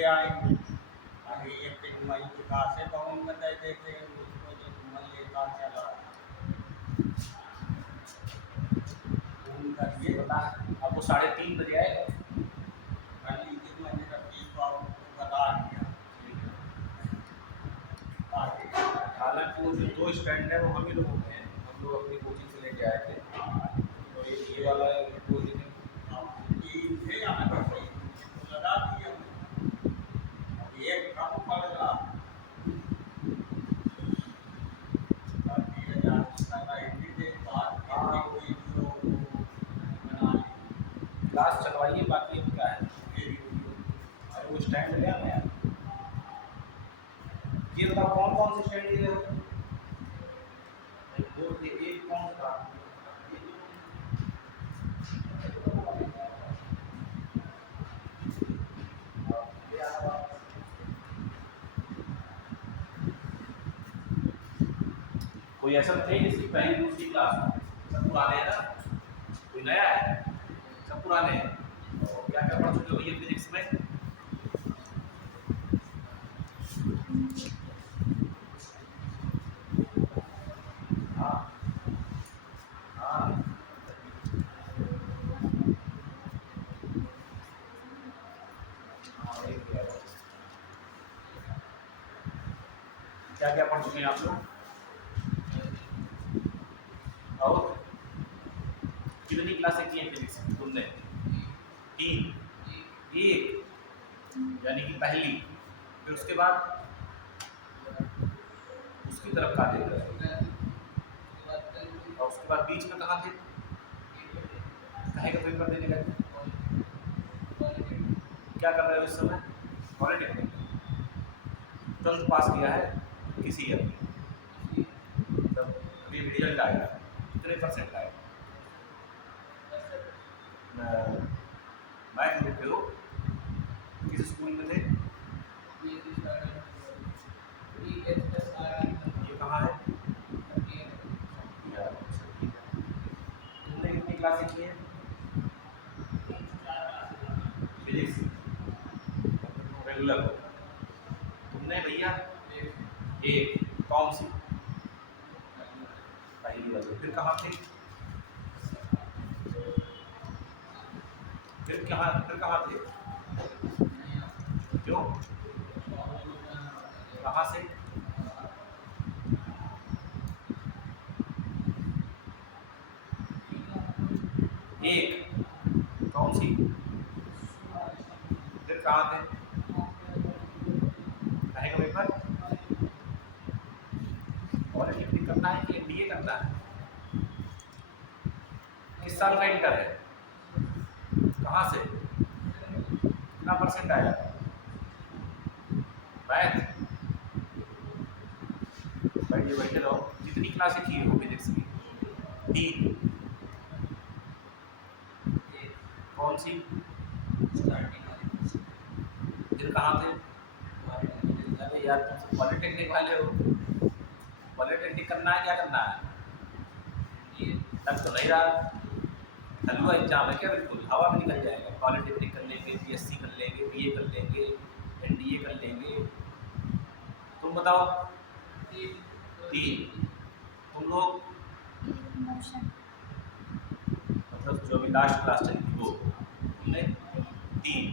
ले आएंगे। अभी ये 3 मई की कहाँ से बाउंड में दे देते हैं उसको, जो मैं लेता चला फोन ये करिए। बता, अब वो 3:30 बजे आएगा। कर लीजिए, मैंने रफीक बाबू को बता दिया। आगे हालांकि वो जो 2 स्टैंड है वो हम ही लोगों के हैं, हम लोग अपनी कोचिंग से लेके आए थे। तो ये वाला वो तीन थे आगे से, तो लगा दिया मैंने। अब एक कम पड़ रहा, 30,000 उसका का एंट्री दे बाद फिर एक वीडियो बना ली, क्लास चलवाइए, बाकी अब क्या है। वीडियो। अरे वो स्टैंड ले आना यार। ये बताओ कौन कौन से स्टैंड लिए हो? दो थे, एक कौन सा? कोई ऐसा थे जिसकी पहली दूसरी क्लास सब पुराने हैं ना, कोई नया है? सब पुराने हैं। तो क्या क्या पढ़ चुके हो ये फिजिक्स में? हाँ हाँ, क्या क्या पढ़ चुके हैं आप लोग? और कितनी क्लासें की हैं फिजिक्स की तुमने? 3? एक, यानी कि पहली। फिर उसके बाद उसकी तरफ का देख रहे हो, और उसके बाद बीच में कहाँ थे? कहे का पेपर देने गए? क्या कर रहे हो इस समय? पॉलिटेक्निक। 12th पास किया है किसी ईयर में? तब अभी रिजल्ट आएगा, कितने परसेंट आएगा? मैथ लिखते हो? किस स्कूल में थे? ये कहाँ है? तुमने कितनी क्लासें की है फिजिक्स? रेगुलर हो तुमने भैया? एक। कौन सी? पहली वाली। फिर कहाँ थे? फिर कहाँ थे? क्यों? कहाँ से? एक। कौन सी? फिर कहाँ थे? कहे का पेपर? पॉलिटेक्निक करना है कि एमबीए करना है? किस साल का इंटर है? कहाँ से? कितना परसेंट आया? मैथ? बैठे बैठे रहो। कितनी क्लासें की हो फिजिक्स की? 3। कौन सी? फिर कहाँ थे? अरे यार तुम पॉलिटेक्निक वाले हो, पॉलिटेक्निक करना है, क्या करना है? लग तो नहीं रहा। हलवा एग्जाम है क्या? बिल्कुल हवा में निकल जाएगा। पॉलिटेक्निक कर लेंगे, बीएससी कर लेंगे, बीए कर लेंगे, एनडीए कर लेंगे। तुम बताओ। 3। तुम लोग? मतलब जो अभी लास्ट क्लास चली थी वो तुमने? 3।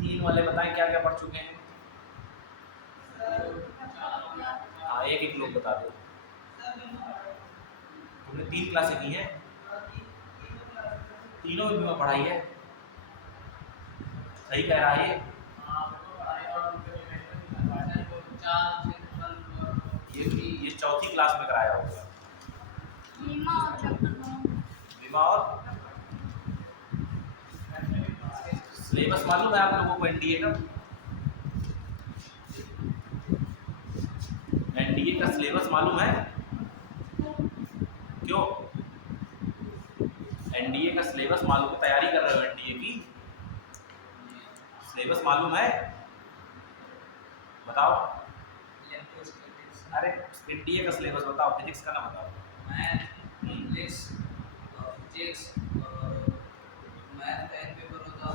3 वाले बताएं क्या क्या पढ़ चुके हैं? हाँ, एक एक लोग बता दो। तुमने 3 क्लासें की हैं? तीनों में पढ़ाई है? सही कह रहा है ये चौथी क्लास में कराया होगा। बीमा और सिलेबस मालूम है आप लोगों को एनडीए का? एनडीए का सिलेबस मालूम है? क्यों? एनडीए का सिलेबस मालूम है? तैयारी कर रहे हो एनडीए की? सिलेबस मालूम है? बताओ। अरे एनडीए का सिलेबस बताओ, फिजिक्स का ना बताओ। मैथ, इंग्लिश, फिजिक्स, मैथ का एक पेपर होता है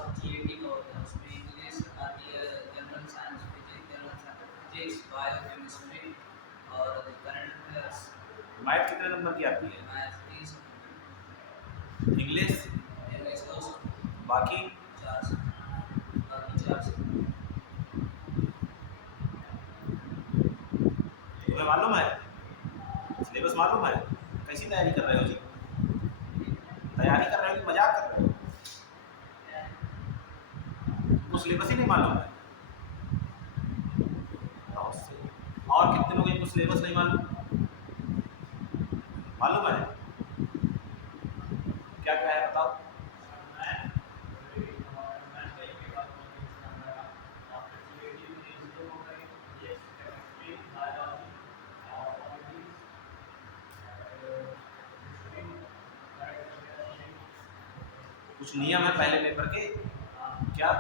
नंबर की आती है? इंग्लिश बाकी तुम्हें मालूम है, सिलेबस मालूम है? कैसी तैयारी कर रहे हो जी? तैयारी कर रहे हो कि मजाक कर रहे हो? तो सिलेबस ही नहीं मालूम है। और कितने लोगों को सिलेबस नहीं मालूम? मालूम है क्या क्या है बताओ? कुछ नियम है पहले पेपर के क्या?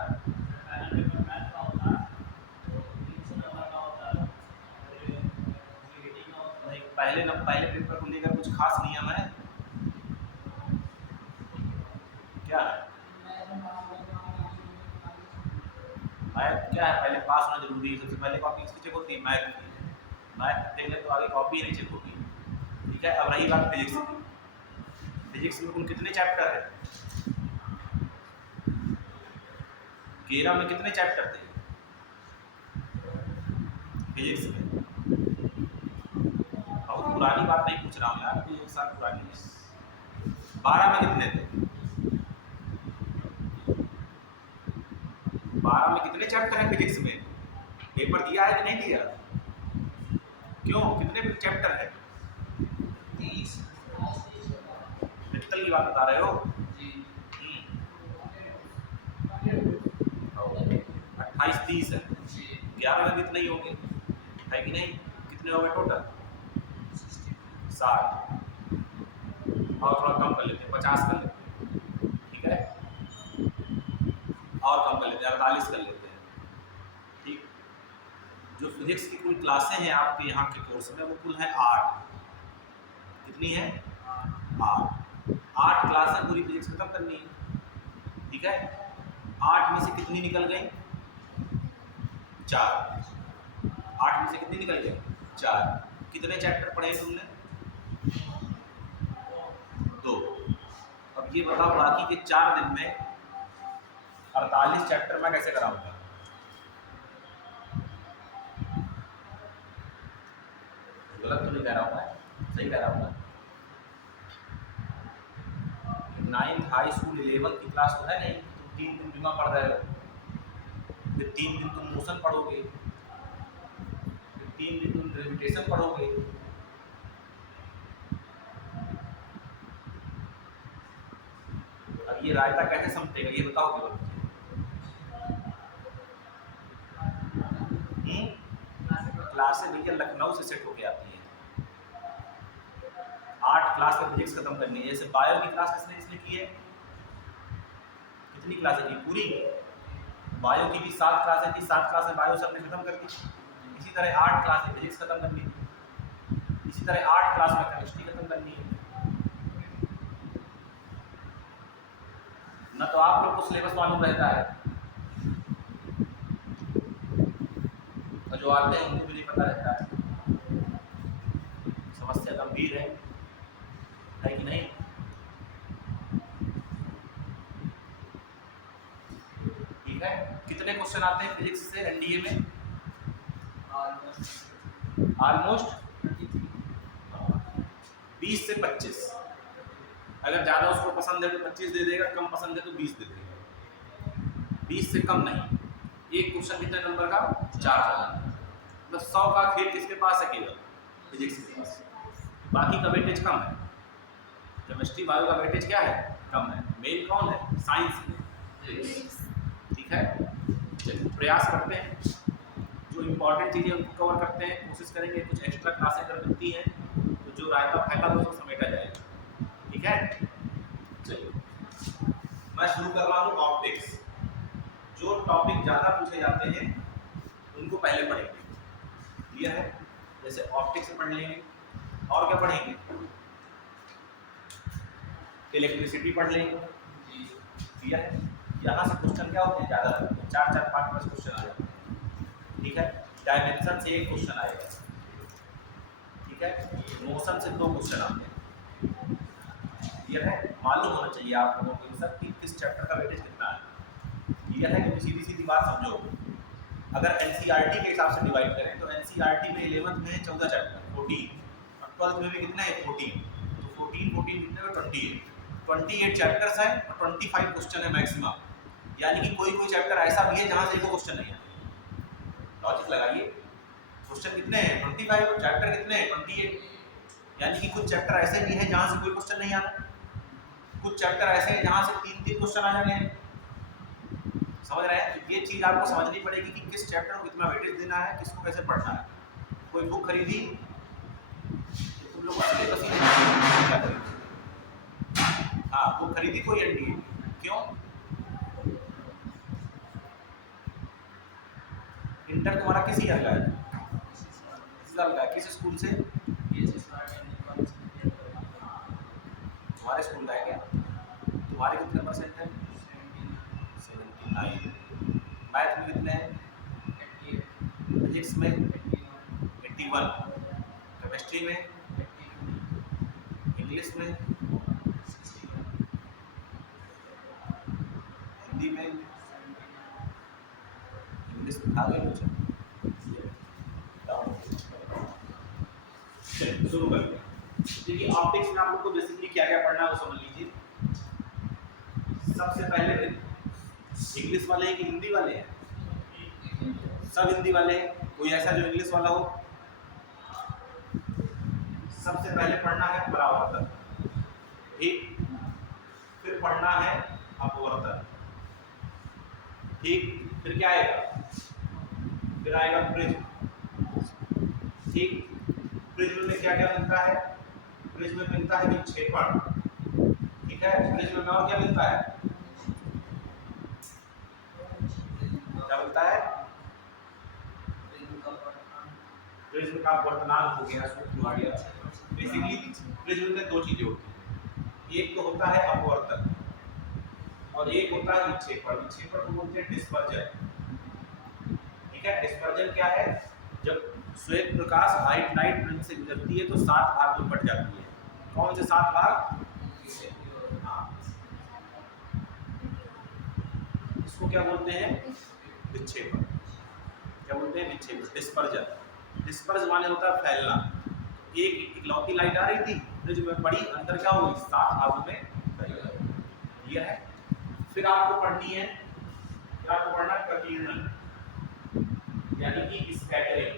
नहीं, पहले पेपर को लेकर कुछ खास नियम है क्या है? मैथ क्या है? पहले पास होना जरूरी है। सबसे पहले कॉपी किसकी चेक होती है? मैथ की। मैथ देख ले तो आगे कॉपी नहीं चेक होगी। ठीक है, अब रही बात फिजिक्स की। फिजिक्स में कुल कितने चैप्टर है? 11 में कितने चैप्टर थे फिजिक्स में? बहुत पुरानी बात नहीं पूछ रहा हूँ यार, अभी 1 साल पुरानी है। 12 में कितने थे? 12 में कितने चैप्टर है फिजिक्स में? पेपर दिया है कि नहीं दिया? क्यों, कितने चैप्टर है? 30। मित्तल की बात बता रहे हो? 28-30 है। 11 में कितने ही होंगे, है कि नहीं? कितने हो गए टोटल? 60। और थोड़ा कम कर लेते हैं, 50 कर लेते हैं। ठीक है, और कम कर लेते हैं, 48 कर लेते हैं। ठीक, जो फिजिक्स की कुल क्लासें हैं आपके यहाँ के कोर्स में वो कुल है 8। कितनी है? 8 क्लासें पूरी फिजिक्स खत्म करनी है। ठीक है, 8 में से कितनी निकल गई? 4। 8 में से कितनी निकल गई? 4। कितने चैप्टर पढ़े तुमने? 2। अब ये बताओ बाकी के 4 दिन में 48 चैप्टर मैं कैसे कराऊंगा? गलत तो नहीं कह रहा हूँ मैं, सही कह रहा हूँ मैं। 9th हाई स्कूल 11th की क्लास तो है नहीं, तुम 3 दिन जुम्मा पढ़ रहे हो, फिर 3 दिन तुम मोशन पढ़ोगे, फिर 3 दिन तुम ग्रेविटेशन पढ़ोगे। अब ये रायता कैसे समझेगा ये बताओ केवल? क्लासें भैया लखनऊ से सेट होके आती है। 8 क्लास में फिजिक्स खत्म करनी है। जैसे बायो की क्लास किसने किसने की है? कितनी क्लासें की पूरी? बायो की भी 7 क्लासें थी, 7 क्लासें बायो सर ने खत्म कर दी। इसी तरह 8 क्लास में फिजिक्स खत्म करनी है। इसी तरह 8 क्लास में केमिस्ट्री खत्म करनी है। न तो आप लोग को सिलेबस मालूम रहता है और जो आते हैं उनको भी नहीं पता रहता है। समस्या गंभीर है कि नहीं? ठीक है, कितने क्वेश्चन आते हैं फिजिक्स से एनडीए में? ऑलमोस्ट 20 से 25। अगर ज़्यादा उसको पसंद है तो 25 दे देगा, कम पसंद है तो 20 दे देगा। 20 से कम नहीं। एक क्वेश्चन कितने नंबर का? 4। मतलब 100 का खेल किसके पास है? केवल फिजिक्स के पास। बाकी का वेटेज कम है। केमिस्ट्री बायो का वेटेज क्या है? कम है। मेन कौन है? साइंस में। ठीक है, चलिए प्रयास करते हैं, जो इम्पोर्टेंट चीज़ें उनको कवर करते हैं, कोशिश करेंगे कुछ एक्स्ट्रा क्लासें अगर मिलती हैं तो जो रायता फैला हो उसको समेटा जाएगा। ठीक है, चलिए मैं शुरू कर रहा हूँ ऑप्टिक्स। जो टॉपिक ज़्यादा पूछे जाते हैं उनको पहले पढ़ेंगे। क्लियर है? जैसे ऑप्टिक्स से पढ़ लेंगे, और क्या पढ़ेंगे? इलेक्ट्रिसिटी पढ़ लेंगे। क्लियर है? यहाँ से क्वेश्चन क्या होते हैं? ज़्यादा 4-4, 5-5 क्वेश्चन आ जाते हैं। ठीक है, डायमेंशन से एक क्वेश्चन आएगा। ठीक है, मोशन से 2 क्वेश्चन आते हैं। क्लियर है? मालूम होना चाहिए आप लोगों को सब कि किस चैप्टर का वेटेज कितना है। क्लियर है? क्योंकि सीधी सीधी बात समझो, अगर एनसीईआरटी के हिसाब से डिवाइड करें तो एनसीईआरटी में 11th में 14 चैप्टर 14, और 12th में भी कितना है 14, तो 14 कितने में 28 चैप्टर्स हैं और 25 क्वेश्चन है मैक्सिमम। यानी कि कोई चैप्टर ऐसा भी है जहाँ से एक क्वेश्चन नहीं है। लॉजिक लगाइए, क्वेश्चन कितने हैं 25, चैप्टर कितने हैं 28। यानी कि कुछ चैप्टर ऐसे भी हैं जहाँ से कोई क्वेश्चन नहीं आना, कुछ चैप्टर ऐसे हैं जहाँ से 3 क्वेश्चन आ जाने हैं। समझ रहे हैं? तो ये चीज़ आपको समझनी पड़ेगी कि किस चैप्टर को कितना वेटेज देना है, किसको कैसे पढ़ना है। कोई बुक खरीदी तो तुम लोग सिलेबस ही क्या खरीदी? हाँ, बुक खरीदी कोई एनडीए, क्यों? इंटर तुम्हारा किस ईयर का है? इस साल का है। किस स्कूल से? तुम्हारे स्कूल का है क्या? तुम्हारे कितने परसेंट है? 79। मैथ में कितने हैं? फिजिक्स में 81, केमिस्ट्री में, इंग्लिश में, हिंदी में, इंग्लिश में आ गए मुझे। चलिए शुरू करते हैं। देखिए ऑप्टिक्स में आप लोग को बेसिकली क्या क्या पढ़ना है वो समझ लीजिए। सबसे पहले इंग्लिश वाले हैं कि हिंदी वाले हैं? सब हिंदी वाले हैं, कोई ऐसा जो इंग्लिश वाला हो? सबसे पहले पढ़ना है परावर्तन, ठीक, फिर पढ़ना है अपवर्तन, ठीक, फिर क्या आएगा? फिर आएगा प्रिज्म, ठीक। प्रिज्म में क्या क्या मिलता है? प्रिज्म में मिलता है विक्षेपण, ठीक है। प्रिज्म में और क्या मिलता है? क्या मिलता है? प्रिज्म का अपवर्तनांक हो गया, सूत्र हो गया। बेसिकली प्रिज्म में 2 चीजें होती हैं, एक तो होता है अपवर्तन और एक होता है विक्षेपण। विक्षेपण को बोलते हैं डिस्पर्जन, ठीक है। डिस्पर्जन क्या है? जब श्वेत प्रकाश लाइट रिंग से गुजरती है तो 7 भाग में बट जाती है। कौन से 7 भाग? हाँ, इसको क्या बोलते हैं? विक्षेपण। क्या बोलते हैं? विक्षेपण, डिस्पर्जन। डिस्पर्ज माने होता है फैलना। एक इकलौती लाइट आ रही थी, प्रिज्म में पड़ी, अंदर क्या होगी? 7 भागों में फैल गई। ये है। फिर आपको पढ़नी है, क्या आपको पढ़ना है? प्रकीर्णन, यानी कि स्कैटरिंग,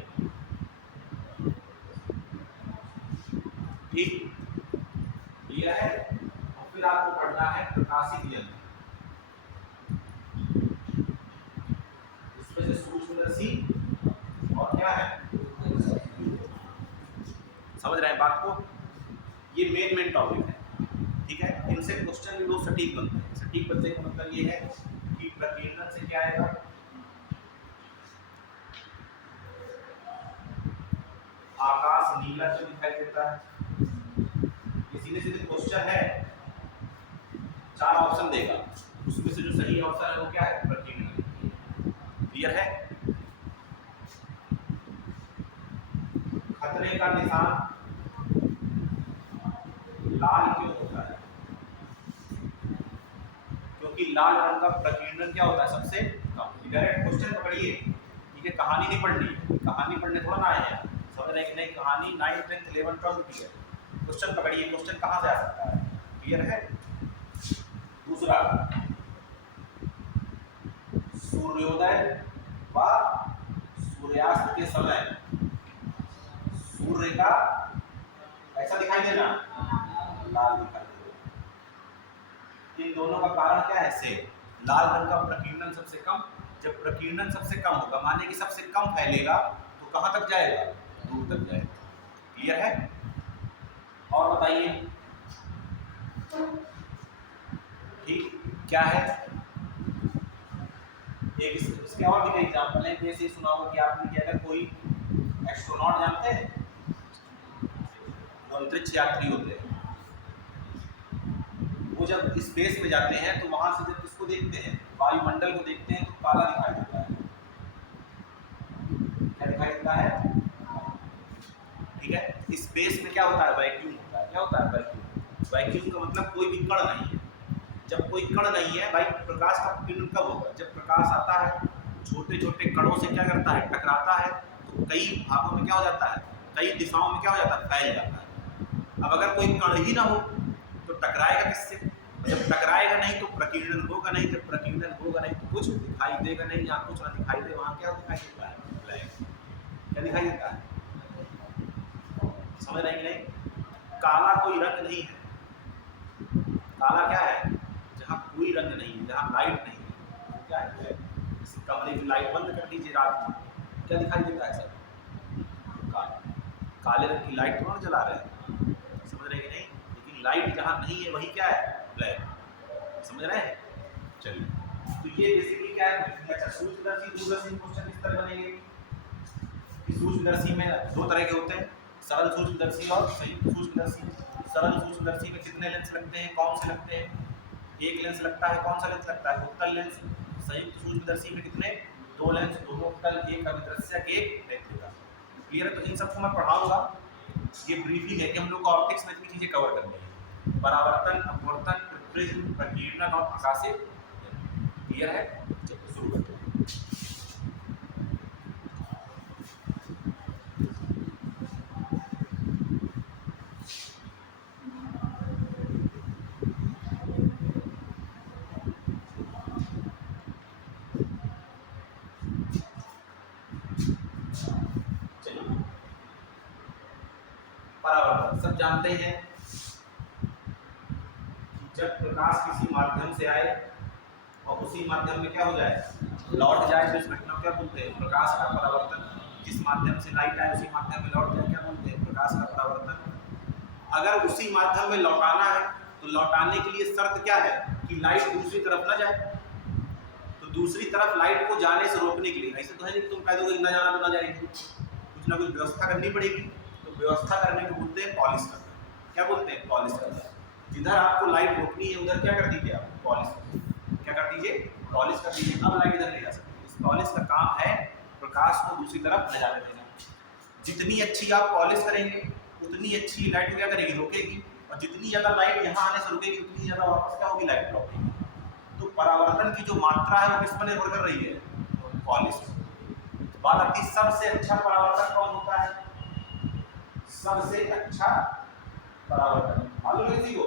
ठीक, ये है। और फिर आपको पढ़ना है प्रकाशिक यंत्र, इसमें से सूक्ष्मदर्शी और क्या है? समझ रहे हैं बात को? ये मेन टॉपिक है, ठीक है। इनसे क्वेश्चन भी लोग सटीक बनते हैं। सटीक बनने का मतलब ये है कि प्रकीर्णन से क्या आएगा? आकाश नीला क्यों दिखाई देता है? ये सीधे सीधे क्वेश्चन है, 4 ऑप्शन देगा, उसमें से जो सही ऑप्शन है वो क्या है? प्रकीर्णन। क्लियर है? खतरे का निशान लाल क्यों होता है? क्योंकि लाल रंग का प्रकीर्णन क्या होता है? सबसे कम। डायरेक्ट क्वेश्चन पकड़िए, ठीक है। कहानी नहीं पढ़नी, कहानी पढ़ने थोड़ा ना आए हैं, समझ रहे हैं कि नहीं? कहानी 9th 10th 11th 12th की है। क्वेश्चन पकड़िए, क्वेश्चन कहाँ से आ सकता है? क्लियर है? दूसरा, सूर्योदय व सूर्यास्त के समय सूर्य का ऐसा दिखाई देना, लाल दिखाई देना। इन दोनों का कारण क्या है? सेम। लाल रंग का प्रकीर्णन सबसे कम। जब प्रकीर्णन सबसे कम होगा, माने कि सबसे कम फैलेगा, तो कहां तक जाएगा? दूर तक जाएगा। क्लियर है? और बताइए, ठीक, क्या है? एक इसके और भी कई एग्जाम्पल हैं। जैसे सुना होगा कि आपने कि अगर कोई एस्ट्रोनॉट जानते हैं, अंतरिक्ष यात्री होते हैं, वो जब स्पेस में जाते हैं तो वहां से जब किसको देखते हैं? वायुमंडल को देखते हैं, तो काला दिखाई देता है। क्या दिखाई देता है? ठीक है। स्पेस में क्या होता है? वैक्यूम होता है। क्या होता है? वैक्यूम। वैक्यूम का मतलब कोई भी कण नहीं है। जब कोई कण नहीं है भाई, प्रकाश का किरण कब होगा? जब प्रकाश आता है, छोटे छोटे कणों से क्या करता है, टकराता है, तो कई भागों में क्या हो जाता है, कई दिशाओं में क्या हो जाता है, फैल जाता है। अब अगर कोई कण ही ना हो तो टकराएगा किससे? जब टकराएगा नहीं तो प्रकीर्णन होगा नहीं, जब प्रकीर्णन होगा नहीं तो कुछ दिखाई देगा नहीं। जहाँ कुछ ना दिखाई दे वहाँ क्या दिखाई देता है? ब्लैक। क्या दिखाई देता है? समझ रहे हैं कि नहीं? काला कोई रंग नहीं है। काला क्या है? जहाँ कोई रंग नहीं है, जहाँ लाइट नहीं है, तो क्या है? जैसे कमरे की लाइट बंद कर दीजिए रात में, क्या दिखाई देता है सर? काला। काले रंग की लाइट कौन जला रहे हैं? समझ रहे हैं कि नहीं? लेकिन लाइट जहाँ नहीं है वही क्या है? ब्लैक। समझ रहे हैं? चलिए, तो ये बेसिकली क्या है? अच्छा, सूक्ष्मदर्शी दूरदर्शी क्वेश्चन इस तरह बनेंगे कि सूक्ष्मदर्शी में दो तरह के होते हैं, सरल सूक्ष्मदर्शी और संयुक्त सूक्ष्मदर्शी। सरल सूक्ष्मदर्शी में कितने लेंस लगते हैं, कौन से लगते हैं? एक लेंस लगता है। कौन सा लेंस लगता है? उत्तल लेंस। संयुक्त सूक्ष्मदर्शी में कितने? दो लेंस, दोनों उत्तल, एक अभिदृश्यक, एक नेत्रिका। क्लियर है? तो इन सबको मैं पढ़ाऊंगा। ये ब्रीफली है कि हम लोग को ऑप्टिक्स में इतनी चीजें कवर करनी है: परावर्तन, अपवर्तन, प्रिज्म, प्रकीर्णन और प्रकाशित। क्लियर है? चलो शुरू करते हैं। परावर्तन सब जानते हैं कि जब प्रकाश किसी माध्यम से आए और उसी माध्यम में क्या हो जाए, लौट जाए, तो इस घटना को क्या बोलते हैं? प्रकाश का परावर्तन। जिस माध्यम से लाइट आए उसी माध्यम में लौट जाए, क्या बोलते हैं? प्रकाश का परावर्तन। अगर उसी माध्यम में लौटाना है तो लौटाने के लिए शर्त क्या है कि लाइट दूसरी तरफ ना जाए। तो दूसरी तरफ लाइट को जाने से रोकने के लिए, ऐसे तो है नहीं तुम कह दोगे ना जाना तो ना जाएगी, कुछ ना कुछ व्यवस्था करनी पड़ेगी। तो व्यवस्था करने को बोलते हैं पॉलिश करना। क्या बोलते हैं? पॉलिश करना। जिधर आपको लाइट रोकनी है उधर क्या कर दीजिए आप? पॉलिश। क्या कर दीजिए? पॉलिश कर दीजिए। अब लाइट इधर नहीं जा सकती। इस पॉलिश का काम है प्रकाश को दूसरी तरफ ले जाने देना। जितनी अच्छी आप पॉलिश करेंगे उतनी अच्छी लाइट को क्या करेगी? रोकेगी। और जितनी ज़्यादा लाइट यहाँ आने से रुकेगी उतनी ज़्यादा वापस क्या होगी? लाइट लौटेगी। तो परावर्तन की जो मात्रा है वो किस पर निर्भर कर रही है? पॉलिश। बात आती है सबसे अच्छा परावर्तन कौन होता है? सबसे अच्छा परावर्तन मालूम है किसी को?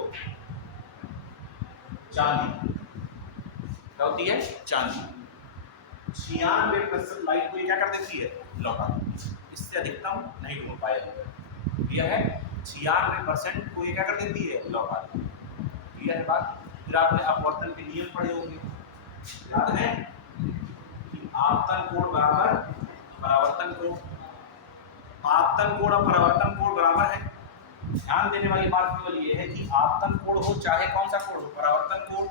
चांदी। क्या होती है? चांदी। 96% लाइट को क्या कर देती है? लौटा देती है। इससे अधिकतम नहीं ढूंढ पाएगा। यह है 96% को ये क्या कर देती है? लौटा देती है। क्लियर है बात? फिर आपने अपवर्तन के नियम पढ़े होंगे, याद है कि आपतन कोण बराबर परावर्तन कोण। आपतन कोण और परावर्तन कोण बराबर है। ध्यान देने वाली बात केवल ये है कि आपतन कोण हो चाहे कौन सा कोण हो, परावर्तन कोण,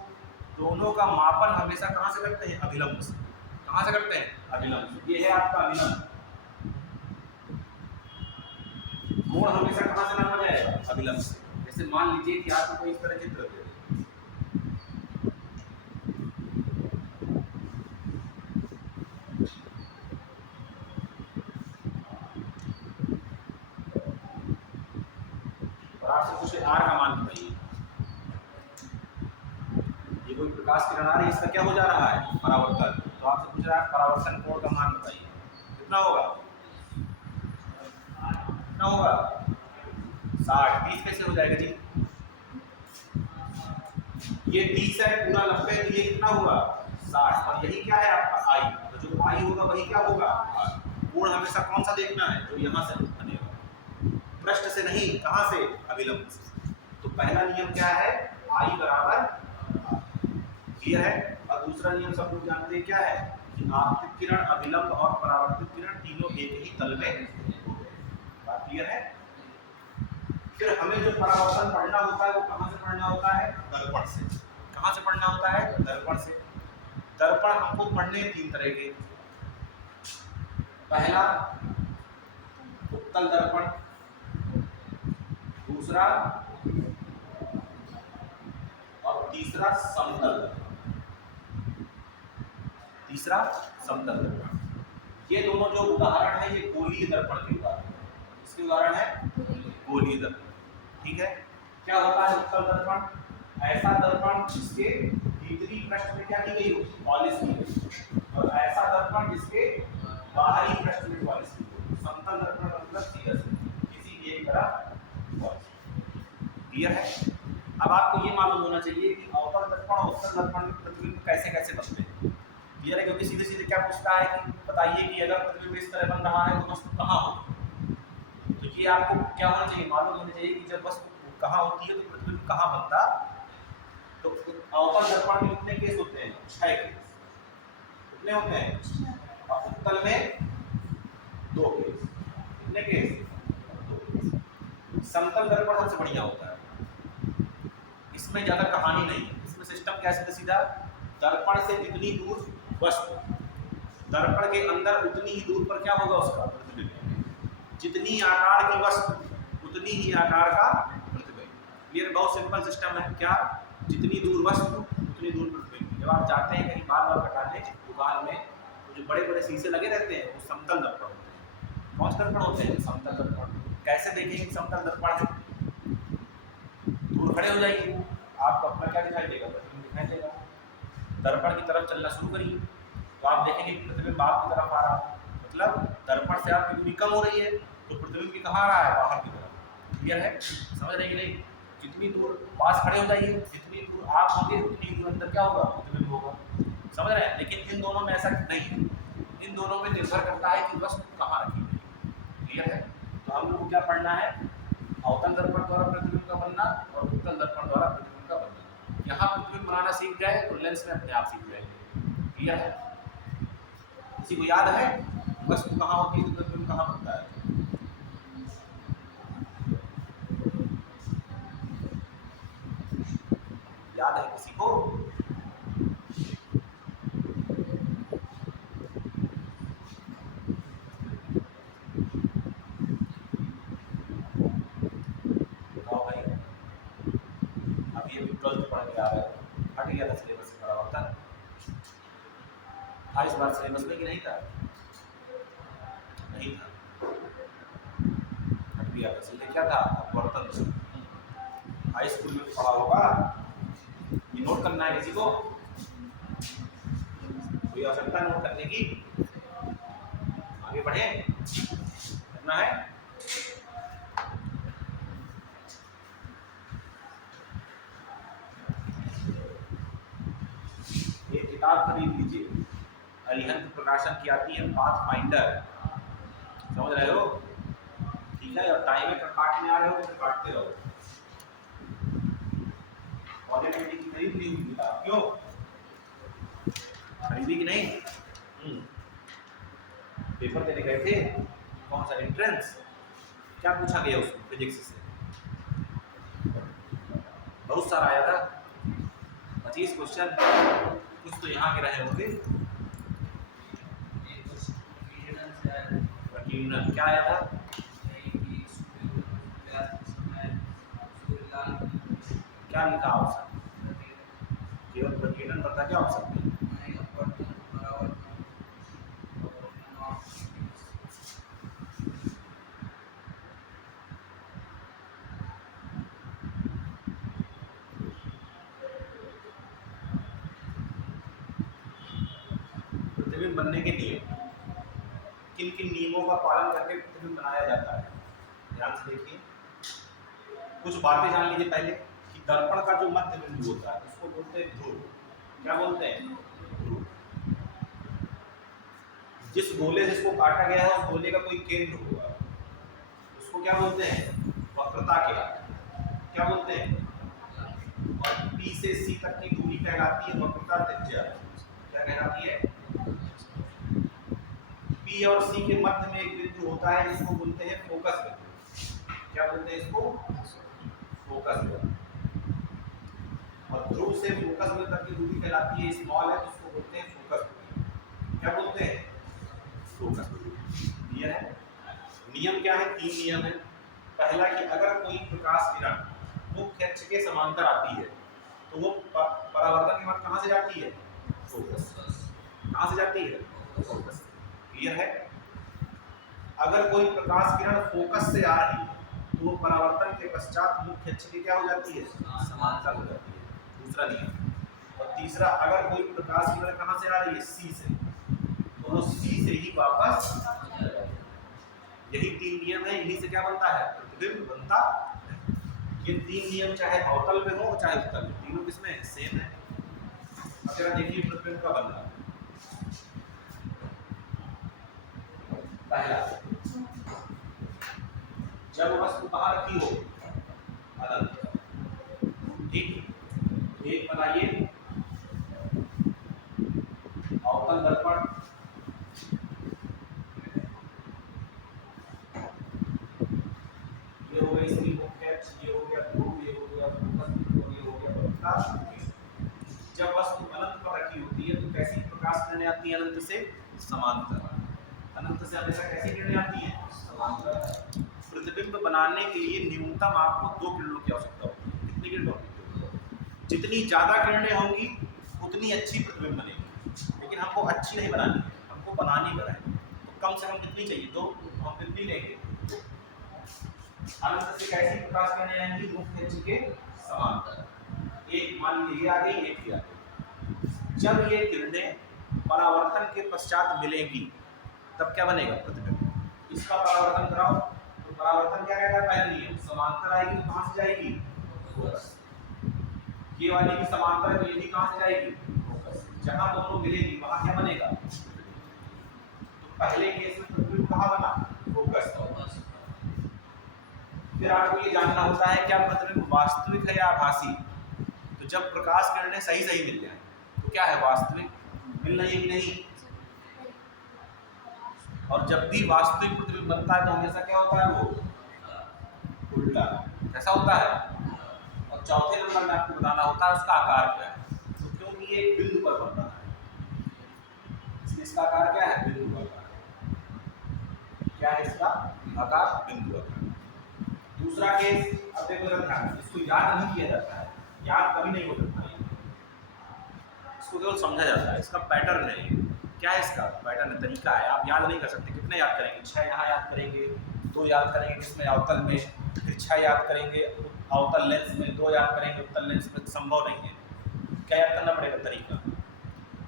दोनों का मापन हमेशा कहाँ से करते हैं? अभिलंब से। कहाँ से करते हैं? अभिलंब से। ये है आपका अभिलंब। कोण हमेशा कहाँ से नापा जाएगा? अभिलंब से। जैसे मान लीजिए कि आपको कोई इस तरह चित्र दे, आपसे पूछे आर का मान बताइए। ये कोई प्रकाश किरण आ रही है, इसका क्या हो जा रहा है? परावर्तन। तो आपसे पूछ रहा है परावर्तन कोण का मान बताइए, कितना होगा? कितना होगा? 60। 30 कैसे हो जाएगा जी? ये 30 है, पूरा 90, तो ये कितना होगा? 60। और यही क्या है आपका आई। तो जो आई होगा वही क्या होगा? कोण हमेशा कौन सा देखना है? जो यहाँ से बनेगा, पृष्ठ से नहीं, कहाँ से? अभिलंब से। तो पहला नियम क्या है? आई बराबर। क्लियर है? और दूसरा नियम सब लोग जानते हैं क्या है कि आपतित किरण, अभिलंब और परावर्तित किरण तीनों एक ही तल में। बात क्लियर है? फिर हमें जो परावर्तन पढ़ना होता है वो कहाँ से पढ़ना होता है? दर्पण से। कहाँ से पढ़ना होता है? दर्पण से। दर्पण हमको पढ़ने 3 तरह के। पहला उत्तल दर्पण, दूसरा और तीसरा समतल दर्पण। तीसरा समतल दर्पण। ये दोनों जो उदाहरण है ये गोलीय दर्पण के उदाहरण है। इसके उदाहरण है गोलीय दर्पण। ठीक है? क्या होता है उत्तल दर्पण? ऐसा दर्पण जिसके भीतरी पृष्ठ में क्या की गई हो, पॉलिश की गई, और ऐसा दर्पण जिसके बाहरी पृष्ठ में पॉलिश की गई। समतल दर्पण का मतलब सीधा किसी भी एक तरफ पॉलिश। क्लियर है? अब आपको ये मालूम होना चाहिए कि अवतल दर्पण और उत्तल दर्पण में प्रतिबिंब कैसे कैसे बनते हैं। क्लियर है? क्योंकि सीधे सीधे क्या पूछता है कि बताइए कि अगर प्रतिबिंब इस तरह बन रहा है तो वस्तु कहाँ हो। तो ये आपको क्या होना चाहिए, मालूम होना चाहिए कि जब वस्तु कहाँ होती है तो प्रतिबिंब कहाँ बनता। तो अवतल दर्पण में कितने केस होते हैं? 6 केस। कितने होते हैं? और उत्तल में 2 केस। कितने केस? 2 केस। समतल दर्पण सबसे बढ़िया होता है, इसमें ज्यादा कहानी नहीं है। इसमें सिस्टम कैसे सीधा, दर्पण से जितनी दूर वस्तु, दर्पण के अंदर उतनी ही दूर पर क्या होगा उसका प्रतिबिंब। जितनी आकार की वस्तु उतनी ही आकार का प्रतिबिंब। ये बहुत सिंपल सिस्टम है। क्या? जितनी दूर वस्तु उतनी दूर प्रतिबिंब। जब आप जाते हैं कहीं बाल बाल कटाने दुकान में, तो जो बड़े बड़े शीशे लगे रहते हैं वो समतल दर्पण होते हैं। कौन से दर्पण होते हैं? समतल दर्पण। कैसे देखेंगे समतल दर्पण से? दूर खड़े हो जाइए, आपको अपना क्या दिखाई देगा? प्रतिबिंब दिखाई देगा। दर्पण की तरफ चलना शुरू करिए तो आप देखेंगे कि प्रतिबिंब आपकी तरफ आ रहा है, मतलब दर्पण से आपकी दूरी कम हो रही है तो प्रतिबिंब भी कहाँ आ रहा है? बाहर की तरफ। क्लियर है? समझ रहे हैं कि नहीं? जितनी दूर पास खड़े हो जाइए, जितनी दूर आप होंगे उतनी दूर अंदर क्या होगा? प्रतिबिंब होगा। समझ रहे हैं? लेकिन इन दोनों में ऐसा नहीं है, इन दोनों में निर्भर करता है कि वस्तु कहाँ रखी गई। क्लियर है? तो हम लोग को क्या पढ़ना है? अवतल दर्पण द्वारा प्रतिबिंब का बनना और उत्तल दर्पण द्वारा प्रतिबिंब का बनना। यहाँ प्रतिबिंब बनाना सीख जाए तो लेंस में अपने आप सीख जाएंगे। क्लियर है? किसी को याद है वस्तु कहाँ होती है तो प्रतिबिंब कहाँ बनता है? याद है किसी को? बताओ भाई। अभी अभी 12th पढ़ के आ रहे हो, हट गया था सिलेबस से, पढ़ा होता है। था इस बार सिलेबस में कि नहीं था? नहीं था, हट गया था। इसलिए क्या था? अपवर्तन। हाई स्कूल में पढ़ा होगा, ये नोट करना है किसी को? कोई आवश्यकता नोट करने की? आगे बढ़े, करना है। एक किताब खरीद लीजिए, अरिहंत प्रकाशन की आती है पाथफाइंडर। समझ रहे हो? ठीक है? और टाइम में काटने आ रहे हो तो काटते रहो। ऑलरेडी की खरीद ली हुई किताब, क्यों खरीदी कि नहीं? पेपर देने गए थे, कौन सा एंट्रेंस, क्या पूछा गया उसमें फिजिक्स से? बहुत सारा आया था, 25 क्वेश्चन। कुछ तो यहाँ के रहे होंगे। क्या आया था? क्या लिखा ऑप्शन? केवल प्रकीर्णन पता क्या ऑप्शन में? प्रतिबिंब बनने के लिए किन किन नियमों का पालन करके प्रतिबिंब बनाया जाता है? ध्यान से देखिए, कुछ बातें जान लीजिए पहले कि दर्पण का जो मध्य बिंदु होता है उसको बोलते हैं ध्रुव। क्या बोलते हैं? ध्रुव। जिस गोले जिसको काटा गया है उस गोले का कोई केंद्र होगा, उसको क्या बोलते हैं? वक्रता के। क्या बोलते हैं? और P से C तक की दूरी कहलाती है वक्रता त्रिज्या। क्या कहलाती है? P और C के मध्य में एक बिंदु होता है जिसको बोलते हैं फोकस बिंदु। क्या बोलते हैं इसको? फोकस बिंदु। और ध्रुव से फोकस बिंदु तक की दूरी कहलाती है स्मॉल है, जिसको बोलते हैं फोकस बिंदु। क्या बोलते हैं? फोकस बिंदु। क्लियर है? नियम क्या है? 3 नियम है। पहला कि अगर कोई प्रकाश किरण मुख्य अक्ष के समांतर आती है तो वो परावर्तन के बाद कहाँ से जाती है? फोकस। कहाँ से जाती है? फोकस। क्लियर है? अगर कोई प्रकाश किरण फोकस से आ रही है तो परावर्तन के पश्चात मुख्य अक्ष की क्या हो जाती है, समांतर हो जाती है, दूसरा नियम। और तीसरा, अगर कोई प्रकाश किरण कहाँ से आ रही है, सी से, तो वो सी से ही वापस, यही 3 नियम है, इन्हीं से क्या बनता है, प्रतिबिंब बनता है। ये 3 नियम चाहे अवतल में हो चाहे उत्तल में, तीनों किसमें सेम है। अब जरा देखिए प्रतिबिंब का बन रहा है। पहला, जब वस्तु कहाँ रखी हो, अनंत, ठीक। एक बनाइए अवतल दर्पण, ये हो गई इसकी मुख्य अक्ष, ये हो गया ध्रुव, ये हो गया फोकस, और ये हो गया प्रकाश। जब वस्तु अनंत पर रखी होती है तो कैसी प्रकाश किरणें आती हैं, अनंत से समांतर। अनंत से हमेशा कैसी किरणें आती हैं, समांतर। प्रतिबिंब बनाने के लिए न्यूनतम आपको 2 किरणों की आवश्यकता होती है। कितनी किरणों की? जितनी ज्यादा किरणें होंगी उतनी अच्छी प्रतिबिंब बनेगी, लेकिन हमको अच्छी नहीं बनानी है, हमको बनानी बनाए, तो कम से कम कितनी चाहिए, 2। हम कितनी लेंगे, अनंत से कैसी प्रकाश किरणें आएंगी, मुख्य अक्ष के समांतर। एक मान लीजिए ये आ गई, एक ये आ गई। जब ये किरणें परावर्तन के पश्चात मिलेंगी तब क्या बनेगा, प्रतिबिंब। इसका परावर्तन कराओ तो परावर्तन क्या कहता है, पहला नियम, समांतर आएगी तो कहां से जाएगी, फोकस। ये वाली भी समांतर है तो ये भी कहां से जाएगी, फोकस। जहां दोनों मिलेगी वहां क्या बनेगा, तो पहले केस में प्रतिबिंब कहां बना, फोकस। फिर आपको ये जानना होता है क्या प्रतिबिंब वास्तविक है या आभासी। तो जब प्रकाश किरणें सही सही मिल जाए तो क्या है, वास्तविक मिल रही है कि नहीं। और जब भी वास्तविक प्रतिबिंब बनता है तो हमेशा क्या होता है, वो उल्टा। कैसा होता है। और चौथे नंबर में आपको बताना होता है उसका आकार क्या है। तो क्योंकि ये बिंदु पर बन रहा है इसलिए इसका आकार क्या है, बिंदु आकार। क्या है इसका आकार, बिंदु आकार। दूसरा केस, अब देखो जरा ध्यान, इसको याद नहीं किया जाता है, याद कभी नहीं हो सकता है, इसको केवल समझा जाता है। इसका पैटर्न है, क्या है इसका पैटर्न, तरीका है। आप याद नहीं कर सकते, कितने याद करेंगे, 6 यहाँ याद करेंगे, 2 याद करेंगे किसमें, अवतल में, फिर 6 याद करेंगे अवतल लेंस में, 2 याद करेंगे उत्तल लेंस में, संभव नहीं है। क्या याद करना पड़ेगा, तरीका।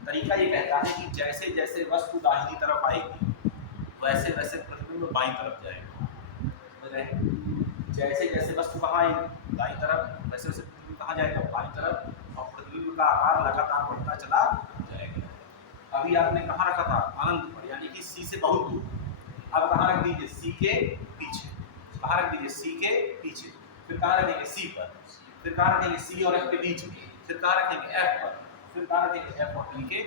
तरीका ये कहता है कि जैसे जैसे वस्तु दाहिनी तरफ आएगी वैसे वैसे प्रतिबिंब बाईं तरफ जाएगा। जैसे जैसे वस्तु कहाँ आएगी, दाईं तरफ, वैसे वैसे प्रतिबिंब कहाँ जाएगा, बाईं तरफ, और प्रतिबिंब का आकार लगातार बढ़ता चला जाएगा। अभी आपने कहाँ रखा था, अनंत पर, यानी कि सी से बहुत दूर। अब कहाँ रख दीजिए, सी के पीछे। कहाँ रख दीजिए, सी के पीछे। फिर कहाँ रखेंगे, सी पर। फिर कहाँ रखेंगे, सी और एफ के बीच में। फिर कहाँ रखेंगे, एफ पर। फिर कहाँ रखेंगे, एफ और टी के।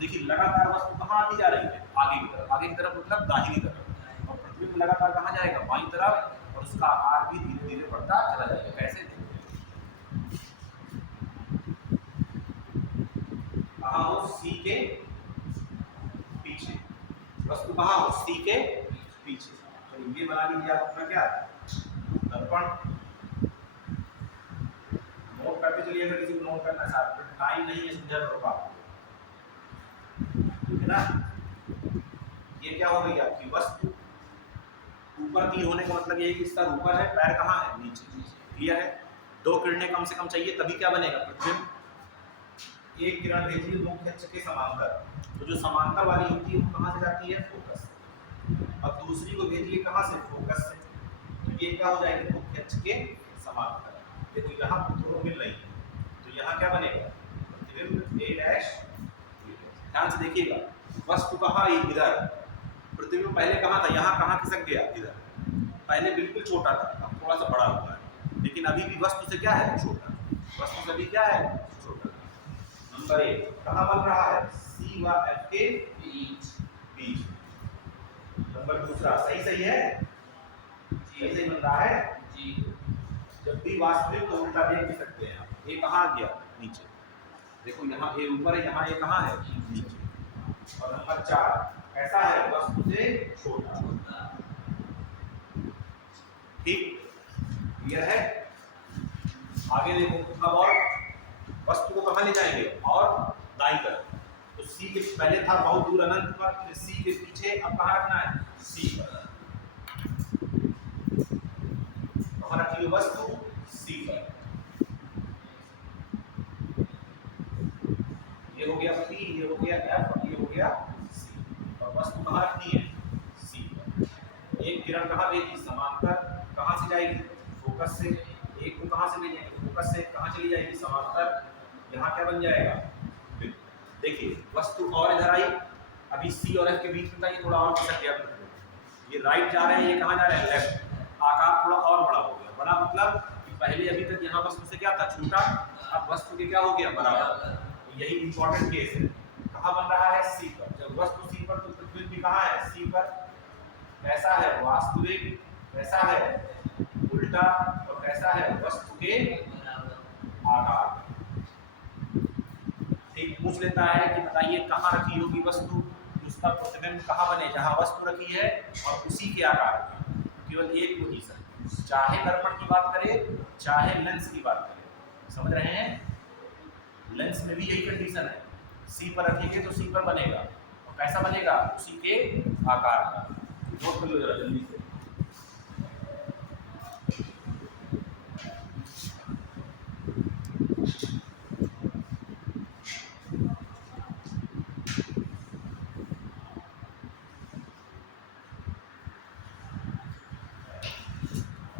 देखिए लगातार वस्तु कहाँ आती जा रही है, आगे की तरफ। आगे की तरफ मतलब दाहिनी तरफ, और प्रतिबिंब लगातार कहाँ जाएगा, बाईं तरफ, और उसका आकार भी धीरे धीरे बढ़ता चला जाएगा। कैसे, कहाँ हो, सी के पीछे। वस्तु कहाँ हो, सी के पीछे। तो ये बना लीजिए आप अपना क्या, दर्पण। नोट करते चलिए, अगर किसी को नोट करना है साथ में, टाइम नहीं है समझा करो आप, ठीक है ना। ये क्या हो गई आपकी वस्तु, ऊपर तीर होने का मतलब ये है कि इसका ऊपर है, पैर कहाँ है, नीचे। क्लियर है। 2 किरणें कम से कम चाहिए तभी क्या बनेगा, प्रतिबिंब। एक किरण भेजिए मुख्य अक्ष के समांतर, तो जो समांतर वाली होती है वो कहाँ से जाती है, फोकस। और दूसरी को भेजिए कहाँ से, फोकस से, तो ये क्या हो जाएगी, मुख्य अक्ष के समांतर। देखो यहाँ दोनों मिल रही है तो यहाँ क्या बनेगा, प्रतिबिंब A डैश। ध्यान से देखिएगा, वस्तु कहाँ आई, इधर। प्रतिबिंब पहले कहाँ था, यहाँ कहाँ खिसक गया, इधर। पहले बिल्कुल छोटा था, अब थोड़ा सा बड़ा हुआ है, लेकिन अभी भी वस्तु से क्या है, छोटा। वस्तु से भी क्या है, छोटा। नंबर 1 कहाँ बन रहा है, सी व एफ के बीच। नंबर दूसरा सही सही है, सही सही बन रहा है जी। जब भी वास्तविक तो उल्टा देख भी सकते हैं आप। ये कहाँ गया, नीचे। देखो यहाँ ए ऊपर है, यहाँ ए कहाँ है, नीचे। और नंबर 4 ऐसा है, वस्तु से छोटा। ठीक, क्लियर है। आगे देखो, अब और वस्तु को कहाँ ले जाएंगे, और दाईं तरफ। तो सी के पहले था बहुत दूर अनंत पर, फिर सी के पीछे, अब कहाँ रखना है, सी पर। कहाँ रखी है वस्तु? सी पर। ये हो गया P, ये हो गया F और ये हो गया C। और वस्तु कहाँ रखनी है? C पर। एक किरण कहाँ भेजी? समांतर। कहाँ से जाएगी? फोकस से। एक को कहाँ से भेजेंगे? फोकस से। कहाँ चली जाएगी? समांतर। यहाँ क्या बन जाएगा? बिंदु। देखिए वस्तु और इधर आई, अभी C और F के बीच में था, ये थोड़ा और खिसक गया। ये राइट जा रहे हैं, ये कहाँ जा रहे हैं? लेफ्ट। आकार थोड़ा और बड़ा हो गया। बड़ा मतलब कि पहले अभी तक यहाँ वस्तु से क्या था? छोटा, अब वस्तु के क्या हो गया? बराबर। यही इंपॉर्टेंट केस है। कहाँ बन रहा है? सी पर। जब वस्तु सी पर तो प्रतिबिंब भी कहाँ है? सी पर। कैसा है? वास्तविक। कैसा है? उल्टा। और कैसा है? वस्तु के आकार। ठीक पूछ लेता है कि बताइए कहाँ रखी होगी वस्तु, उसका प्रतिबिंब कहाँ बने? जहाँ वस्तु रखी है और उसी के आकार में। केवल एक पोजीशन, चाहे दर्पण की बात करें चाहे लेंस की बात करें। समझ रहे हैं? लेंस में भी यही कंडीशन है, सी पर रखेंगे तो सी पर बनेगा। और कैसा बनेगा? उसी के आकार का। नोट कर लो जरा जल्दी से।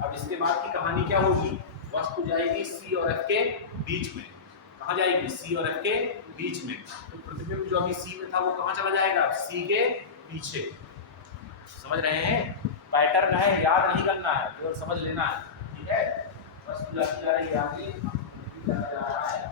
अब इसके बाद की कहानी क्या होगी? वस्तु जाएगी सी और एफ के बीच में। कहाँ जाएगी? सी और एफ के बीच में। तो प्रतिबिंब जो अभी सी में था वो कहाँ चला जाएगा? सी के पीछे। समझ रहे हैं? पैटर्न है, याद नहीं करना है, केवल समझ लेना है। ठीक है? वस्तु जाती जा रही है आगे, जा रहा है।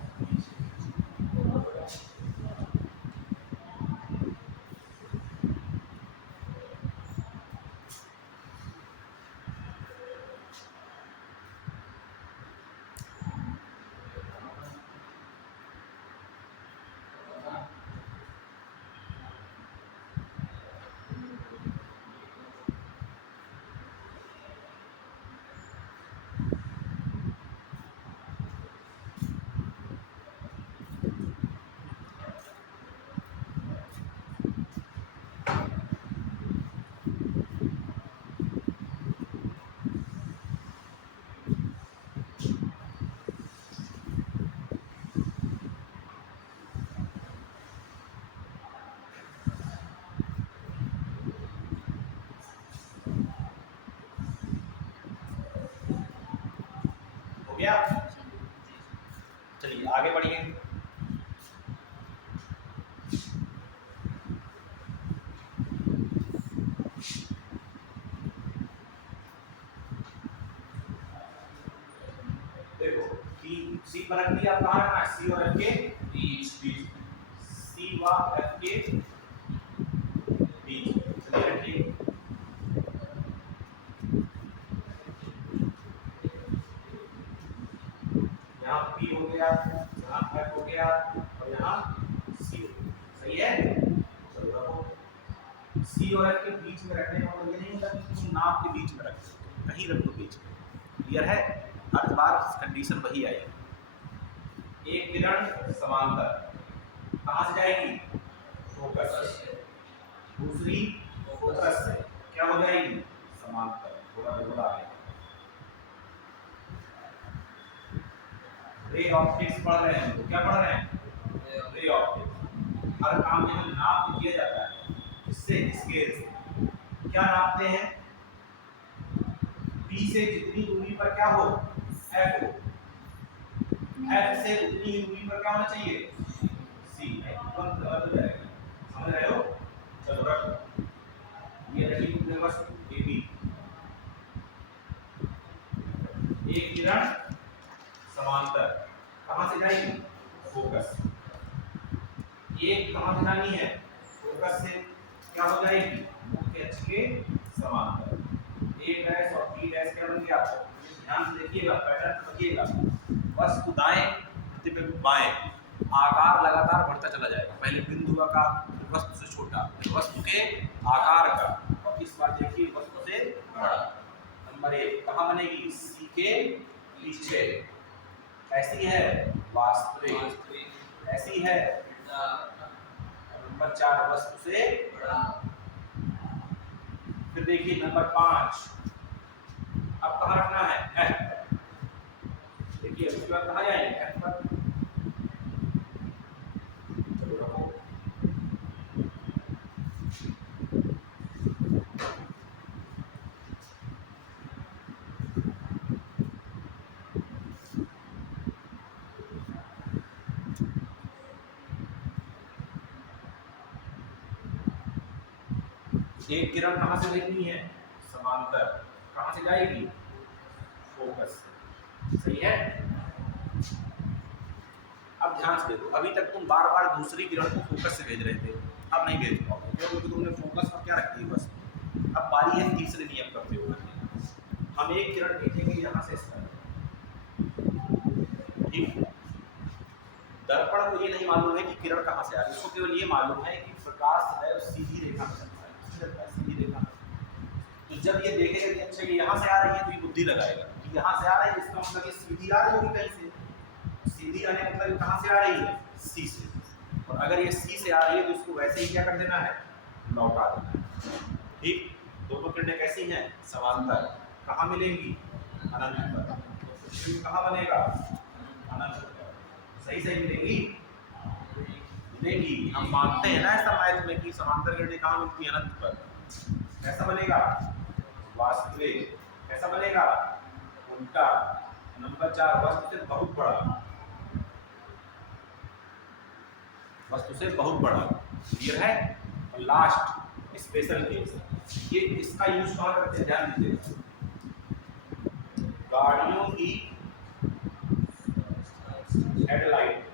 गया? चलिए आगे बढ़िए। देखो सी पर रख दिया, कहाँ रखना है? सी और एफ के बीच। सी व एफ के बीच। चलिए रखिए। यहाँ P हो गया, यहाँ F हो गया और यहाँ C हो गया। सही है? चलो रखो। C और F के बीच में रखने का मतलब ये नहीं होता कि किसी नाप के बीच में रख दो, कहीं रख दो बीच में। क्लियर है? हर बार कंडीशन वही आएगी। एक किरण समांतर कहाँ से जाएगी? फोकस से। दूसरी फोकस से क्या हो जाएगी? समांतर। थोड़ा बदला है। रे ऑप्टिक्स पढ़ रहे हैं तो क्या पढ़ रहे हैं? Ray optics. हर काम यहाँ नाप किया जाता है, इससे स्केल से। क्या नापते हैं? P से जितनी दूरी पर क्या हो? F हो। F से उतनी ही दूरी पर क्या होना चाहिए? C। तुरंत गलत हो जाएगा। समझ रहे हो? चलो रखो। ये रही तुमने वस्तु AB। एक किरण समांतर कहाँ से जाएगी? फोकस। एक कहाँ से जानी है? फोकस से। क्या हो जाएगी? मुख्य अक्ष के समांतर। A डैश और B डैश क्या बन गया? ध्यान से देखिएगा, पैटर्न रखिएगा। वस्तु दाएं, प्रतिबिंब बाएं। आकार लगातार बढ़ता चला जाएगा। पहले बिंदु आकार, फिर वस्तु से छोटा, फिर वस्तु के आकार का, और इस बार देखिए वस्तु से बड़ा। नंबर 1 कहाँ बनेगी? C के पीछे। ऐसी है वास्तविक। ऐसी है नंबर 4 वस्तु से बड़ा। फिर देखिए नंबर 5। अब कहाँ रखना है, एफ। देखिए उसके बाद कहाँ जाएंगे, एफ पर। चलो रखो। एक किरण कहाँ से देखनी है, समांतर, कहाँ से जाएगी, फोकस से। सही है। अब ध्यान से देखो, अभी तक तुम बार बार दूसरी किरण को फोकस से भेज रहे थे, अब नहीं भेज पाओगे क्योंकि तुमने फोकस पर क्या रखी है बस। अब बारी है तीसरे नियम का प्रयोग करने की। हम एक किरण भेजेंगे यहाँ से इस तरह, ठीक। दर्पण को ये नहीं मालूम है कि किरण कहाँ से आ रही है, उसको केवल ये मालूम है कि प्रकाश है और सीधी रेखा में चलता है, सीधी रेखा। तो जब ये देखेगा कि अच्छा ये यहाँ से आ रही है तो ये बुद्धि लगाएगा कि यहाँ से आ रही है, इसका मतलब ये सीधी आ रही होगी कहीं से। सीधी आने का मतलब कहाँ से आ रही है, सी से। और अगर ये सी से आ रही है तो इसको वैसे ही क्या कर देना है, लौटा देना है, ठीक। दोनों किरणें कैसी हैं, समांतर। कहाँ मिलेंगी, अनंत पर। कहाँ बनेगा, अनंत पर। सही सही मिलेंगी, मिलेगी। हम मानते हैं ना ऐसा मैथ में कि समांतर किरणें कहाँ मिलती है, अनंत पर। कैसा बनेगा, वास्तविक। कैसा बनेगा, उल्टा। नंबर 4, वस्तु से बहुत बड़ा, वस्तु से बहुत बड़ा। क्लियर है। और लास्ट स्पेशल केस, ये इसका यूज कहाँ करते हैं, ध्यान दीजिए। गाड़ियों की हेडलाइट,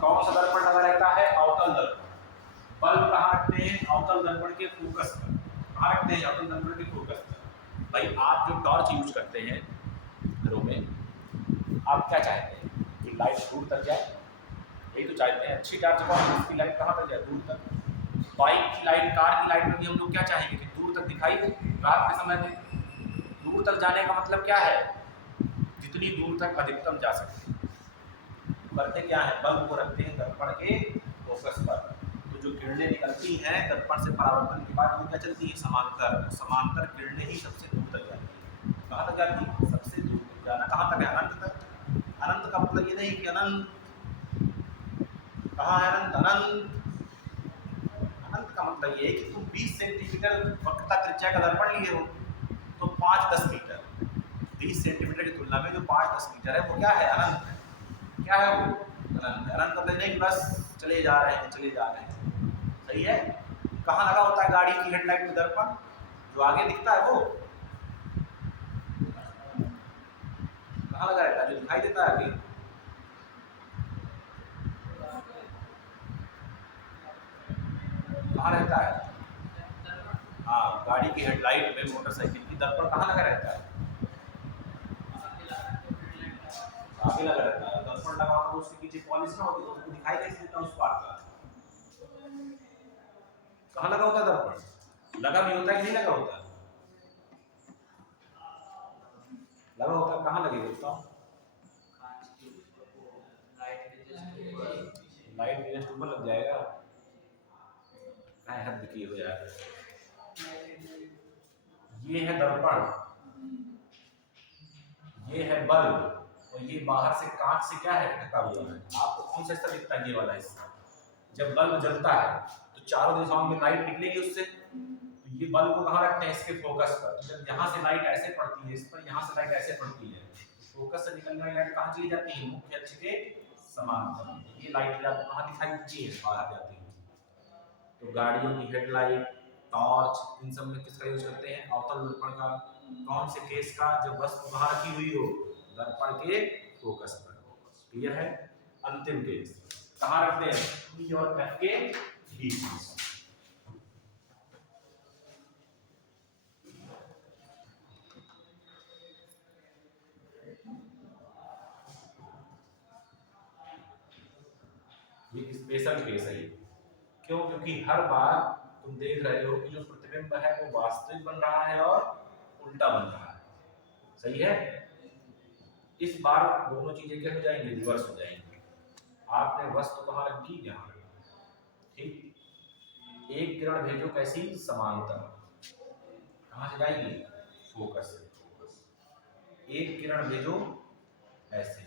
कौन सा दर्पण लगा रहता है, अवतल दर्पण। बल्ब कहाँ रखते हैं, अवतल दर्पण के फोकस पर। कहाँ रखते हैं, अवतल दर्पण के फोकस पर। भाई आप जो टॉर्च यूज करते हैं घरों में, आप क्या चाहते हैं कि लाइट दूर तक जाए, यही तो चाहते हैं। अच्छी टॉर्च कौन, उसकी लाइट कहाँ तक जाए, दूर तक। बाइक की लाइट, कार की लाइट में भी हम लोग क्या चाहेंगे कि दूर तक दिखाई दे। रात के समय में दूर तक जाने का मतलब क्या है, जितनी दूर तक अधिकतम जा सकते हैं। करते क्या है, बल्ब को रखते हैं दर्पण के फोकस पर। तो जो किरणें निकलती हैं दर्पण से परावर्तन के बाद वो क्या चलती है, समांतर। समांतर किरणें ही सबसे दूर तक जाती है। कहाँ तक जाती है, सबसे दूर तक। जाना कहाँ तक है, अनंत तक। अनंत का मतलब ये नहीं कि अनंत, कहाँ है अनंत, अनंत। अनंत का मतलब ये है कि तुम 20 सेंटीमीटर वक्रता त्रिज्या का दर्पण लिए हो तो 5-10 मीटर, 20 सेंटीमीटर की तुलना में जो 5-10 मीटर है वो क्या है, अनंत है। क्या है वो, अनंत। अनंत मतलब नहीं कि बस चले जा रहे हैं, चले जा रहे हैं। सही है। कहाँ लगा होता है गाड़ी की हेडलाइट में दर्पण, जो आगे दिखता है वो कहाँ लगा रहता है, जो दिखाई देता है आगे। कहाँ रहता है, हाँ, गाड़ी की हेडलाइट में मोटरसाइकिल की दर्पण कहाँ लगा रहता है, आगे लगा रहता है। दर्पण लगा हो तो उसके पीछे पॉलिश ना होती तो उसको दिखाई कैसे देता उस पार्ट का। कहाँ लगा होता है दर्पण, लगा भी होता है कि नहीं लगा होता, लगा होता है। कहाँ लगेगा उसका, लाइट के जस्ट ऊपर लग जाएगा। काय हद की हो यार। ये है दर्पण, ये है बल्ब, और ये बाहर से कांच से क्या है, ढका हुआ है। आपको कौन सा हिस्सा दिखता है, ये वाला हिस्सा। जब बल्ब जलता है तो चारों दिशाओं में लाइट निकलेगी उससे। तो ये बल्ब को कहाँ रखते हैं, इसके फोकस पर। तो जब यहाँ से लाइट ऐसे पड़ती है इस पर, यहाँ से लाइट ऐसे पड़ती है, फोकस से निकलने वाली लाइट कहाँ चली जाती है, मुख्य अक्ष के समांतर। ये लाइट आपको कहाँ दिखाई देती है, बाहर जाती है। तो गाड़ियों की हेडलाइट, टॉर्च, इन सब में किसका यूज करते हैं, अवतल दर्पण का। कौन से केस का, जब वस्तु कहाँ रखी हुई हो, दर्पण के फोकस पर। क्लियर है। अंतिम केस कहाँ रखते हैं, ई और एफ के बीच में। ये स्पेशल केस है। क्यों, क्योंकि हर बार तुम देख रहे हो कि जो प्रतिबिंब है वो वास्तविक बन रहा है और उल्टा बन रहा है। सही है। इस बार दोनों चीजें क्या हो जाएंगी, रिवर्स हो जाएंगी। आपने वस्तु कहाँ रखी, यहाँ। ठीक। एक किरण भेजो कैसी, समांतर। कहाँ से जाएगी? फोकस से। एक किरण भेजो ऐसे,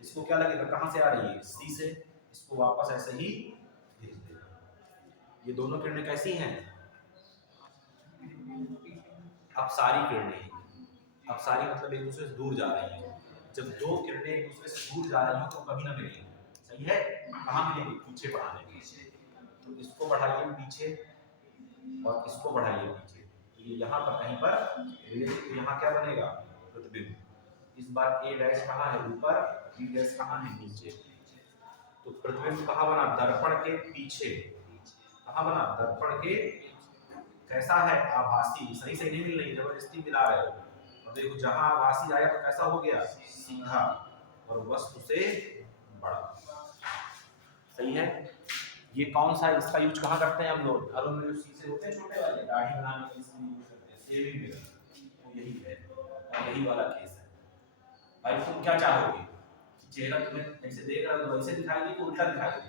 इसको क्या लगेगा, कहाँ से आ रही है? सी से, इसको वापस ऐसे ही भेज देगा। ये दोनों किरणें कैसी हैं? अपसारी किरणें। अपसारी मतलब एक दूसरे से दूर जा रही हैं। जब दो किरणें एक दूसरे से दूर जा रही हो तो कभी ना मिलेंगी, सही है? कहाँ मिलेंगी? पीछे बढ़ाने के। तो इसको बढ़ाइए पीछे और इसको बढ़ाइए पीछे, तो ये यहाँ पर कहीं पर मिलेगी, तो यहाँ क्या बनेगा? प्रतिबिंब। इस बार ए डैश कहाँ है? ऊपर, बी डैश कहाँ है? नीचे। तो प्रतिबिंब कहाँ बना? दर्पण के पीछे। कहाँ बना? दर्पण के। कैसा है? आभासी। सही से नहीं मिल रही, जबरदस्ती मिला रहे हो। और देखो जहां आभासी आया तो कैसा हो गया? सीधा और वस्तु से बड़ा। सही है? ये कौन सा, इसका यूज कहाँ करते हैं हम लोग? घरों में जो शीशे होते हैं छोटे वाले, दाढ़ी बनाने के लिए यूज करते हैं, शेविंग मिरर, तो यही है और यही वाला केस है। भाई तुम क्या चाहोगे? चेहरा तुम्हें जैसे देख रहा हो तो वैसे दिखाई दे कि उल्टा दिखाई दे?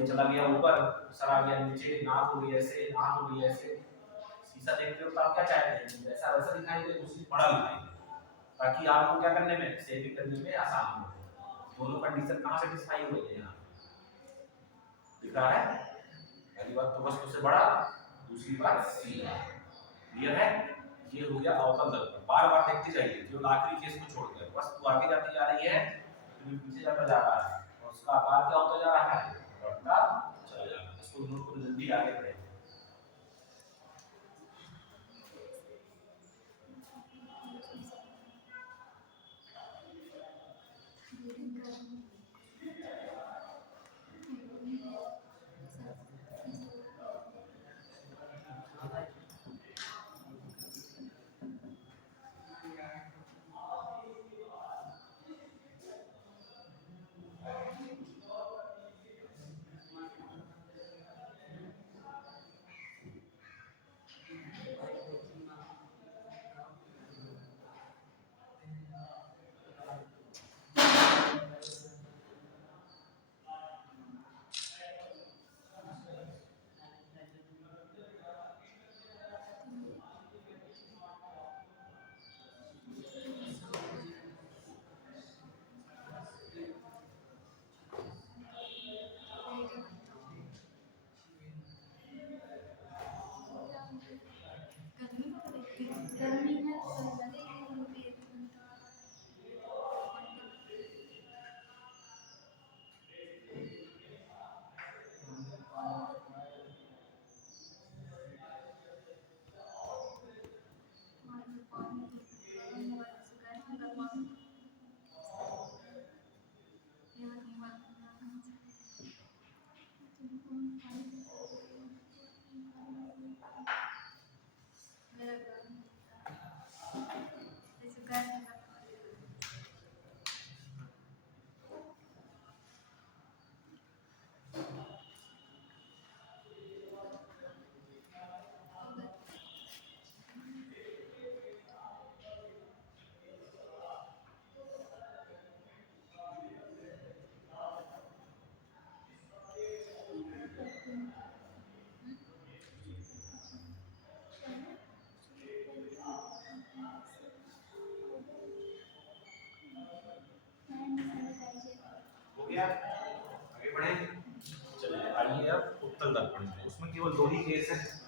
ये चला गया ऊपर, सर आ गया नीचे, नाक हो गई ऐसे, नाक हो गई ऐसे। शीशा देखते हो तो आप क्या चाहते हैं? जैसा वैसा दिखाई दे, उससे बड़ा दिखाई दे, ताकि आपको क्या करने में, सेविंग करने में आसानी हो। दोनों कंडीशन कहाँ सेटिस्फाई हो गई है? यहाँ दिख रहा है? पहली बात तो वस्तु से बड़ा, दूसरी बात सीधा। क्लियर है? ये हो गया अवतल दर्पण। बार बार देखते जाइए, केवल आखिरी केस को छोड़कर। वस्तु आगे जाती जा रही है, तो पीछे जाकर जा रहा है और उसका आकार क्या होता जा रहा है? बढ़ता चला जा रहा है। इसको नोट करो, जल्दी आगे बढ़े। हो गया? आगे बढ़े? चलिए आइए अब उत्तल दर्पण में। उसमें केवल दो ही केस है।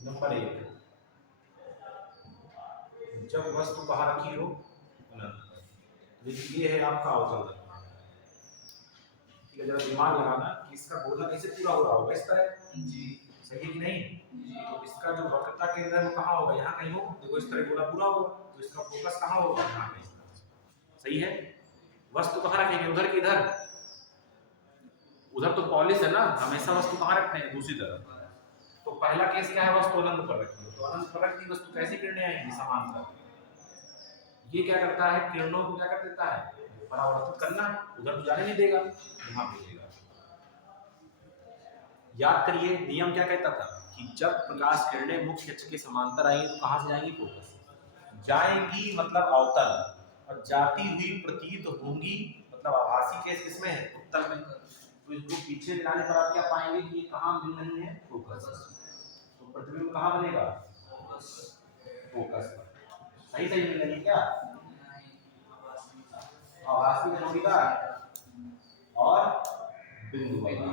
नंबर 1, जब वस्तु कहाँ रखी हो? देखिए ये है आपका अवतल दर्पण। ठीक है, जरा दिमाग लगाना कि इसका गोला कैसे पूरा हो रहा होगा? इस तरह जी, सही है कि नहीं? तो इसका जो वक्रता केंद्र है वो कहाँ होगा? यहाँ कहीं हो। देखो इस तरह गोला पूरा होगा, तो इसका फोकस कहाँ होगा? यहाँ कहीं। सही है? वस्तु कहाँ रखेंगे, उधर की इधर? उधर तो पॉलिश है ना, हमेशा वस्तु कहाँ रखते हैं, दूसरी तरफ। तो पहला केस क्या है, वस्तु अनंत पर रखी है, तो अनंत पर रखी वस्तु कैसी किरणें आएंगी, समांतर। ये क्या करता है, किरणों को क्या कर देता है, परावर्तित करना, उधर तो जाने नहीं देगा, यहाँ भेजेगा। याद करिए नियम क्या कहता था कि जब प्रकाश किरणें मुख्य अक्ष के समांतर आएंगी तो कहाँ से जाएंगी, फोकस जाएंगी, मतलब अवतल, और जाती हुई प्रतीत होंगी, मतलब आभासी केस किसमें है, उत्तल में। तो इसको पीछे दिलाने पर आप क्या पाएंगे कि ये कहाँ मिल रही है, फोकस। तो प्रतिबिंब कहाँ बनेगा, फोकस पर। सही सही मिल रही है क्या, आभासी में जोड़ीदार और बिंदु वाला।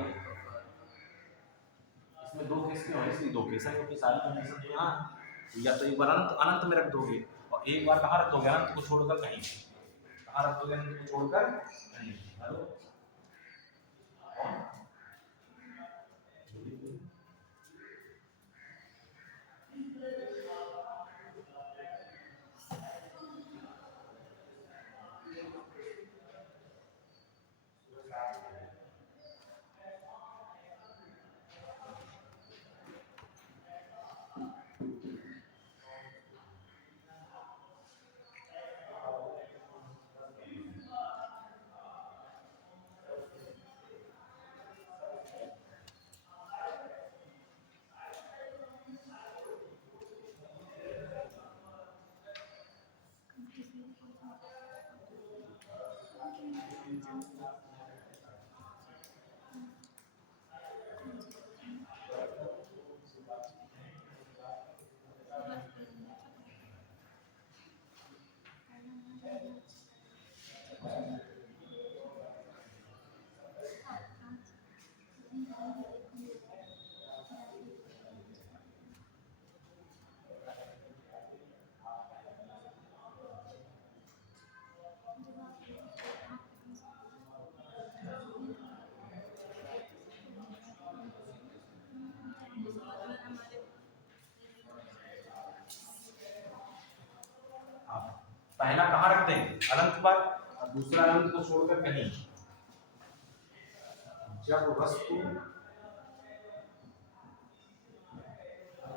इसमें दो केस क्यों है, इसलिए दो केस है क्योंकि सारी कंडीशन तो यहाँ या तो एक बार अनंत अनंत में रख दोगे और एक बार कहाँ रख दोगे, अनंत को छोड़कर कहीं, कहाँ रख दोगे, अनंत को छोड़कर कहीं। हेलो पहला कहाँ रख देंगे, अनंत पर, और दूसरा अनंत को छोड़कर कहीं। जब वस्तु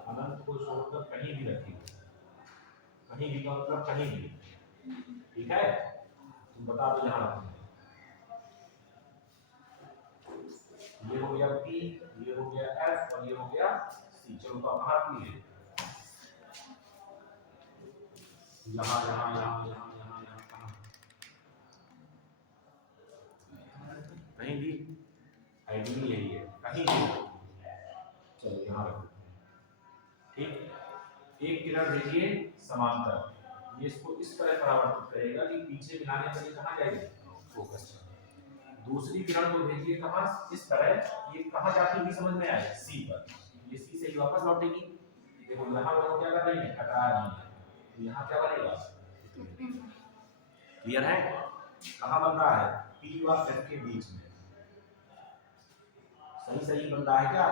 अनंत को छोड़कर कहीं भी रखी, कहीं भी का मतलब कहीं भी, ठीक है, तुम बता दो यहाँ रखेंगे। ये हो गया P, ये हो गया F और ये हो गया C। चलो तो कहाँ रखनी है, यहाँ यहाँ यहाँ यहाँ यहाँ यहाँ कहाँ, कहीं भी, आइडियल यही है, कहीं भी। चलो यहाँ रखो, ठीक। एक किरण भेजिए समांतर, ये इसको इस तरह परावर्तित करेगा कि पीछे मिलाने पर ये कहाँ जाएगी, फोकस। दूसरी किरण को भेजिए कहाँ, इस तरह, ये कहाँ जाती हुई समझ में आए, सी पर, ये सी से ही वापस लौटेगी। देखो यहाँ वो क्या कर रही है, टकरा रही है, तो यहाँ क्या बनेगा, क्लियर है। कहाँ बन रहा है, P और F के बीच में। सही सही बन रहा है क्या,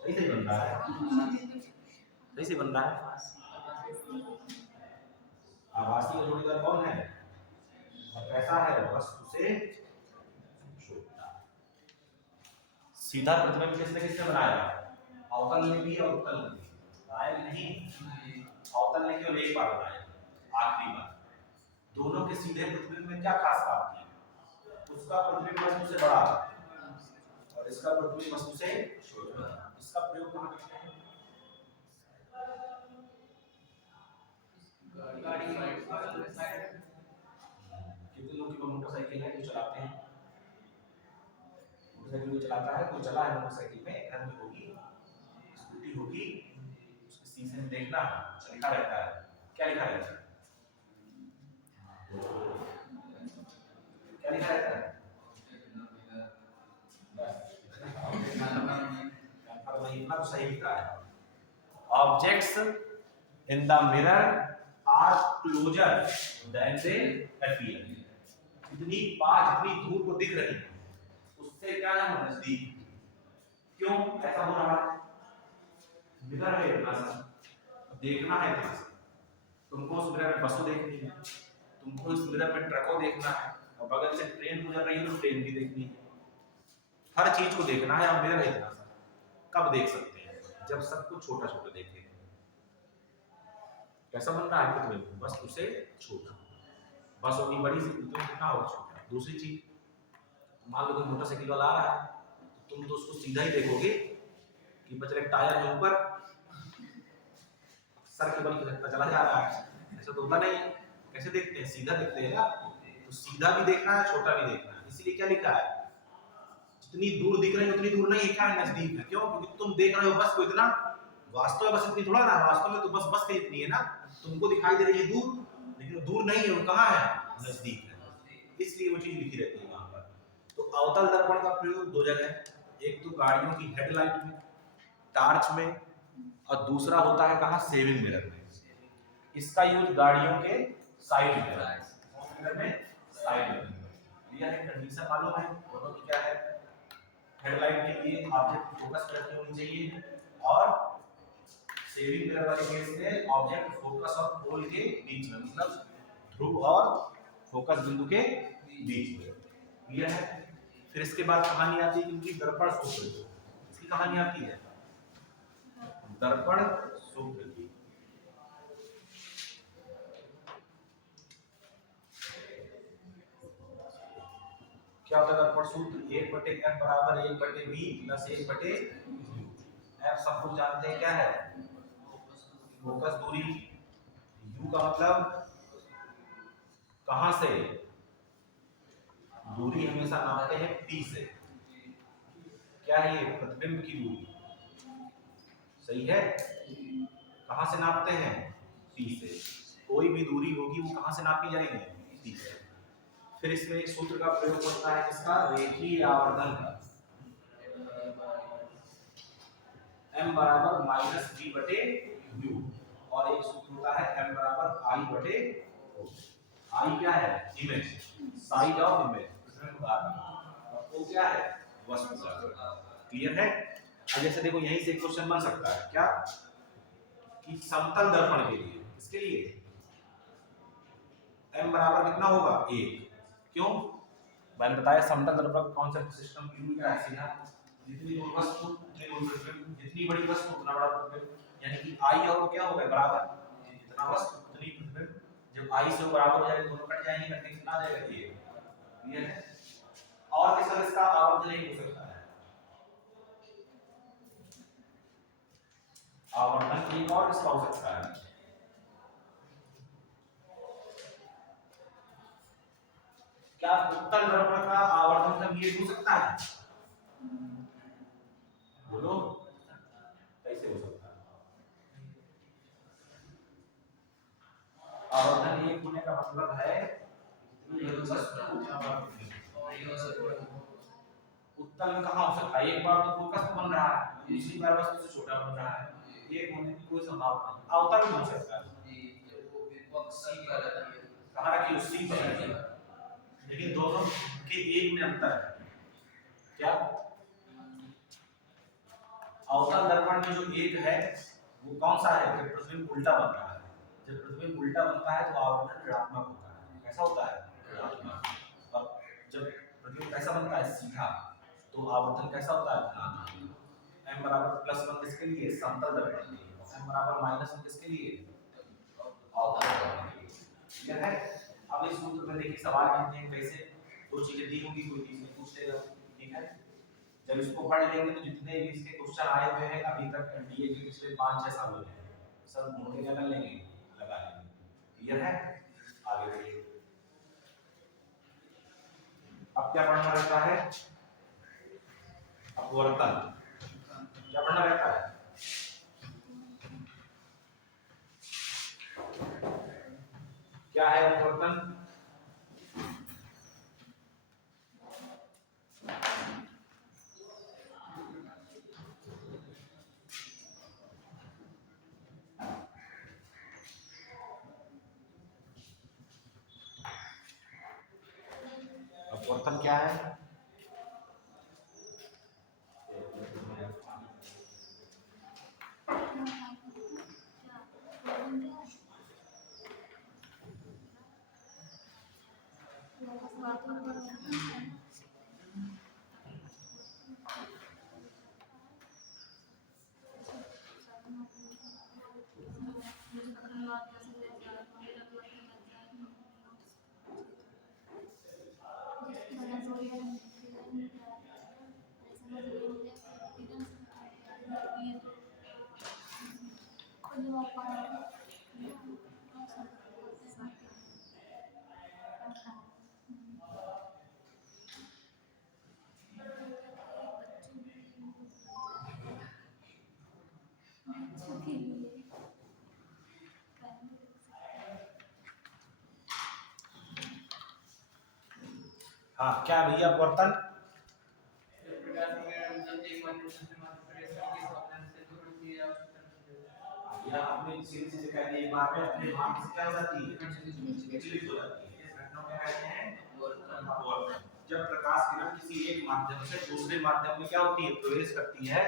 सही सही बन रहा है, सही से बन रहा है। आभासी का जोड़ीदार कौन है, और कैसा है, वस्तु से छोटा। सीधा प्रतिबिंब किसने किसने बनाया, अवतल ने भी और उत्तल ने भी, बनाया कि नहीं, अवतल ने केवल एक बार बनाया, आखिरी बार। दोनों के सीधे प्रतिबिंब में क्या खास बात थी, उसका प्रतिबिंब वस्तु से बड़ा और इसका प्रतिबिंब वस्तु से छोटा। इसका प्रयोग कहाँ करते हैं, कितने लोग की मोटरसाइकिल है जो चलाते हैं, मोटरसाइकिल जो चलाता है, कोई चला है मोटरसाइकिल में, घर में होगी, स्कूटी होगी, उसके शीशे में देखना, लिखा रहता है, क्या लिखा रहता है, क्या लिखा रहता है, इतना तो सही लिखा है, objects in the mirror are closer than they appear. जितनी पास, जितनी दूर को दिख रही है उससे क्या है, नजदीक। क्यों ऐसा हो रहा है, मिरर है इतना सा, देखना है इतना सा, तुमको उस मिरर में वस्तु देखनी है, तुमको इस मिरर में ट्रक को देखना है और बगल से ट्रेन गुजर रही है तो ट्रेन भी देखनी है, हर चीज को देखना है। अब मिरर है इतना सा, कब देख सकते हैं? जब सब कुछ छोटा छोटा देखें। कैसा बन रहा है प्रतिबिंब? बस उसे छोटा, बस उतनी बड़ी सी प्रतिबिंब कितना होगा? छोटा। दूसरी चीज, मान लो कोई मोटरसाइकिल वाला आ रहा है, तो तुम तो उसको सीधा ही देखोगे कि बचरे टायर के ऊपर सर के बल खिसकता चला जा रहा है। ऐसा तो होता नहीं है। कैसे देखते हैं? सीधा देखते हैं ना। तो सीधा भी देखना है, छोटा भी देखना है। इसीलिए क्या लिखा है? जितनी दूर दिख रही है उतनी दूर नहीं है, क्या है? नजदीक है। क्यों? क्योंकि तुम देख रहे हो बस को इतना, वास्तव में बस इतनी थोड़ा ना, वास्तव में तो बस बस की इतनी है ना। तुमको दिखाई दे रही है दूर, लेकिन वो दूर नहीं है, वो कहाँ है? नजदीक है। इसलिए वो चीज लिखी रहती है वहां पर। तो अवतल दर्पण का प्रयोग दो जगह है, एक तो गाड़ियों की हेडलाइट में, टार्च में, और दूसरा होता है कहाँ? सेविंग मिरर में। इसका यूज गाड़ियों के साइड मिरर में, साइड मिरर में। यह है कंडीशन मालूम है दोनों की क्या है? हेडलाइट के लिए ऑब्जेक्ट फोकस करनी होनी चाहिए, और सेविंग मिरर वाले केस में ऑब्जेक्ट फोकस और पोल के बीच में, मतलब ध्रुव और फोकस बिंदु के बीच में। क्लियर है? फिर इसके बाद कहानी आती है क्योंकि दर्पण सूत्र, इसकी कहानी आती है दर्पण सूत्र की। क्या होता है दर्पण सूत्र? 1/f बराबर 1/b प्लस 1/u। f सब लोग जानते हैं क्या है? फोकस दूरी। u का मतलब कहां से? दूरी हमेशा नापते हैं p से। क्या है ये? प्रतिबिंब की दूरी। सही है? कहां से नापते हैं? p से। कोई भी दूरी होगी वो कहां से नापी जाएगी? p से। फिर इसमें एक सूत्र का प्रयोग होता है, जिसका रेखीय आवर्धन का, m बराबर -v/u, और एक सूत्र होता है m बराबर i/o। i क्या है? इमेज, साइज ऑफ इमेज, और o क्या है? वस्तु का। क्लियर है? अब जैसे देखो यहीं से क्वेश्चन बन सकता है क्या, कि समतल दर्पण के लिए, इसके लिए m बराबर कितना होगा? 1। क्यों? मैंने बताया समतल दर्पण कॉन्सेप्ट सिस्टम की क्या है? सीधा जितनी दूर वस्तु उतनी दूर प्रतिबिंब, जितनी बड़ी वस्तु उतना बड़ा प्रतिबिंब, यानी कि i और क्या हो गए? बराबर। जितना वस्तु उतनी प्रतिबिंब। जब i से बराबर हो जाएगा दोनों कट जाएंगे, कटने कितना आ जाएगा? ये। क्लियर है? और किस इसका आवर्धन नहीं हो सकता है। आवर्धन एक और किसका हो सकता है? क्या उत्तल दर्पण का आवर्धन कभी ये हो सकता है? बोलो, कैसे हो सकता है? आवर्धन एक होने का मतलब है उत्तल में कहाँ हो सकता है? एक बार तो फोकस तो बन रहा है, दूसरी बार वस्तु से छोटा बन रहा है, एक होने की कोई संभावना नहीं। अवतल में हो सकता है। कहाँ रखी? उसी पर। लेकिन दोनों के एक में अंतर है। क्या? अवतल दर्पण में जो एक है वो कौन सा है? जब प्रतिबिंब उल्टा बन रहा है। जब प्रतिबिंब उल्टा बनता है तो आवर्धन ऋणात्मक होता है। कैसा होता है? ऋणात्मक। और जब प्रतिबिंब कैसा बनता है? सीधा, तो आवर्धन कैसा होता है? धनात्मक। m बराबर +1 किसके लिए? समतल दर्पण के लिए। m बराबर -1 किसके लिए? अवतल दर्पण के लिए। क्लियर है? अब इस सूत्र में देखिए सवाल कितने हैं, कैसे दो चीजें दी होंगी, कोई चीज नहीं पूछ लेगा। ठीक है? जब इसको पढ़ लेंगे तो जितने भी इसके क्वेश्चन आए हुए हैं अभी तक एनडीए के पिछले 5-6 सालों में, सब ढूंढ के क्या कर लेंगे? लगा लेंगे। क्लियर है? आगे बढ़िए। अब क्या पढ़ना रहता है? अपवर्तन। क्या पढ़ना रहता है? क्या है अपवर्तन? अपवर्तन क्या है? हाँ, क्या भैया बर्तन? या आपने सीधी सीधी कह दी, बाद में अपने भाग से क्या हो जाती है, विचलित हो जाती है। इस घटना को क्या कहते हैं? अपवर्तन। जब प्रकाश किरण किसी एक माध्यम से दूसरे माध्यम में क्या होती है, प्रवेश करती है,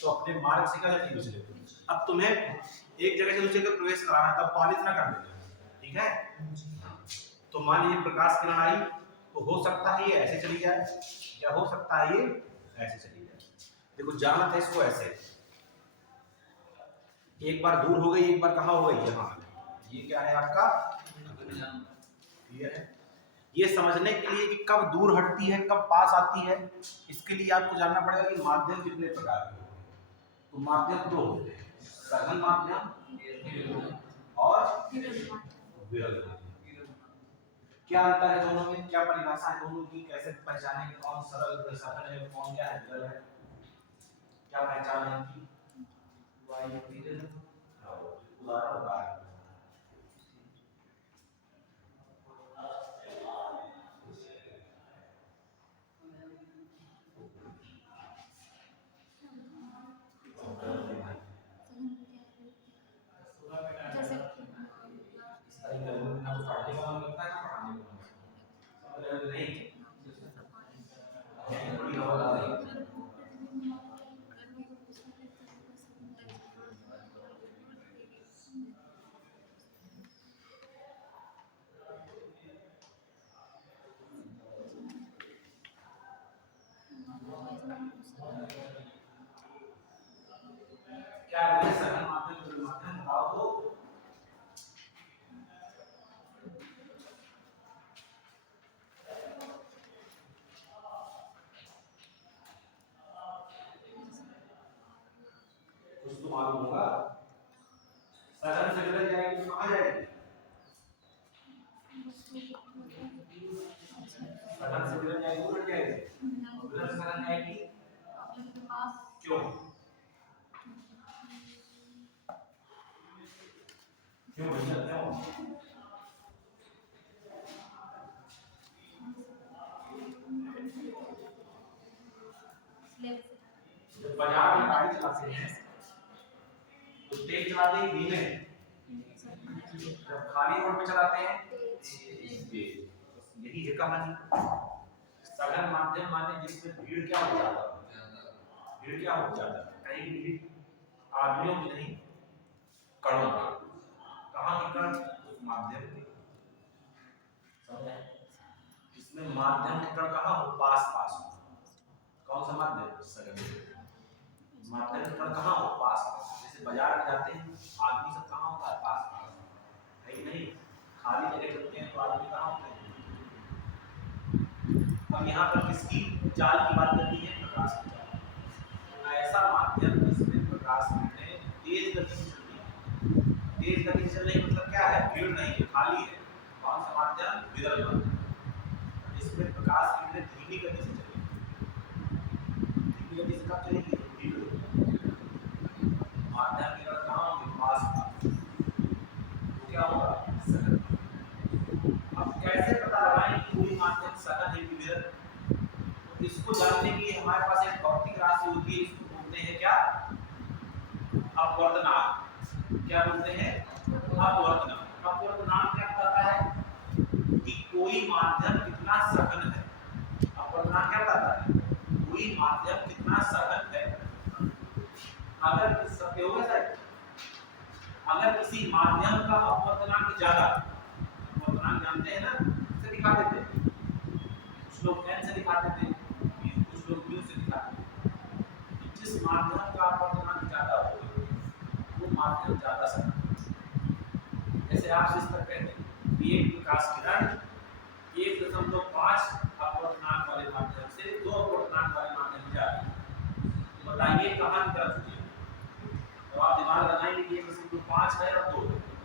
तो अपने मार्ग से क्या जाती है, विचलित। अब तुम्हें एक जगह से दूसरी जगह प्रवेश कराना है, तब पालित ना कर देना, ठीक है? तो मान लीजिए प्रकाश किरण आई, तो हो सकता है ये ऐसे चली जाए, या हो सकता है ये ऐसे चली जाए। देखो जाना था इसको ऐसे, एक बार दूर हो गई, एक बार कहाँ हो गई, यहाँ। ये क्या है आपका, ये है। ये समझने के लिए कि कब दूर हटती है, कब पास आती है, इसके लिए आपको जानना पड़ेगा कि माध्यम कितने प्रकार के होते हैं। तो माध्यम दो होते हैं, सघन माध्यम और विरल माध्यम। क्या अंतर है दोनों में, क्या परिभाषा है दोनों की, कैसे पहचानेंगे कौन सरल सघन है, कौन क्या है विरल है, क्या पहचान है इनकी? उदाहरण बता रहे हैं। क्या है सघन माध्यम, विरल माध्यम, बताओ तो। कुछ तो मालूम होगा। सघन से विरल जाएगी तो कहाँ जाएगी? सघन से विरल जाएगी तो कहाँ जाएगी? विरल से सघन जाएगी क्यों? क्यों भैया क्यों? जब बाजार में गाड़ी चलाते हैं तो तेज चलाते हैं धीमे, जब खाली रोड पे चलाते हैं तेज। यही है कहानी। सघन माध्यम माने जिसमें भीड़ क्या हो जाता है, भीड़ क्या हो जाता है, कहीं भी भीड़ आदमियों की नहीं, कणों की। कहाँ की कण? उस माध्यम की। इसमें माध्यम के कण कहाँ हो, पास पास हो। कौन सा माध्यम? सघन माध्यम के कण कहाँ हो, पास पास। जैसे बाजार में जाते हैं आदमी सब कहाँ होता है, पास पास है कि नहीं? खाली जगह चलते हैं तो आदमी कहाँ होते हैं? अब यहाँ पर किसकी चाल की बात करनी है? प्रकाश की चाल। ऐसा माध्यम जिसमें प्रकाश किरणें तेज गति से चलती है। तेज गति से चलने मतलब क्या है? भीड़ नहीं है, खाली है। कौन सा माध्यम? विरल माध्यम। इसमें प्रकाश किरणें धीमी गति से चलेगी। धीमी गति से कब चलेगी? भीड़ माध्यम किरण कहाँ होंगे? पास पास। तो क्या होगा? सघन। अब कैसे पता लगाएं कि कोई माध्यम सघन है कि विरल? तो इसको जानने के लिए हमारे पास एक भौतिक राशि होती है, इसको बोलते हैं क्या? अपवर्तनांक। क्या बोलते हैं? अपवर्तनांक। अपवर्तनांक क्या बताता है कि कोई माध्यम कितना सघन है। अपवर्तनांक क्या बताता है? कोई माध्यम कितना सघन है। अगर अगर किसी माध्यम का अपवर्तनांक ज्यादा, अपवर्तनांक जानते हैं ना, इसे दिखा देते हैं। लोग n से दिखाते थे, कुछ लोग म्यू से दिखाते थे। जिस माध्यम का अपवर्तनांक ज्यादा होगा वो माध्यम ज्यादा सघन। जैसे आप इस तरह कहते हैं कि एक प्रकाश किरण 1.5 अपवर्तनांक वाले माध्यम से 2 अपवर्तनांक वाले माध्यम में जा रही है। तो बताइए कहाँ की तरफ होती है? तो आप दिमाग लगाएंगे कि 1.5 है और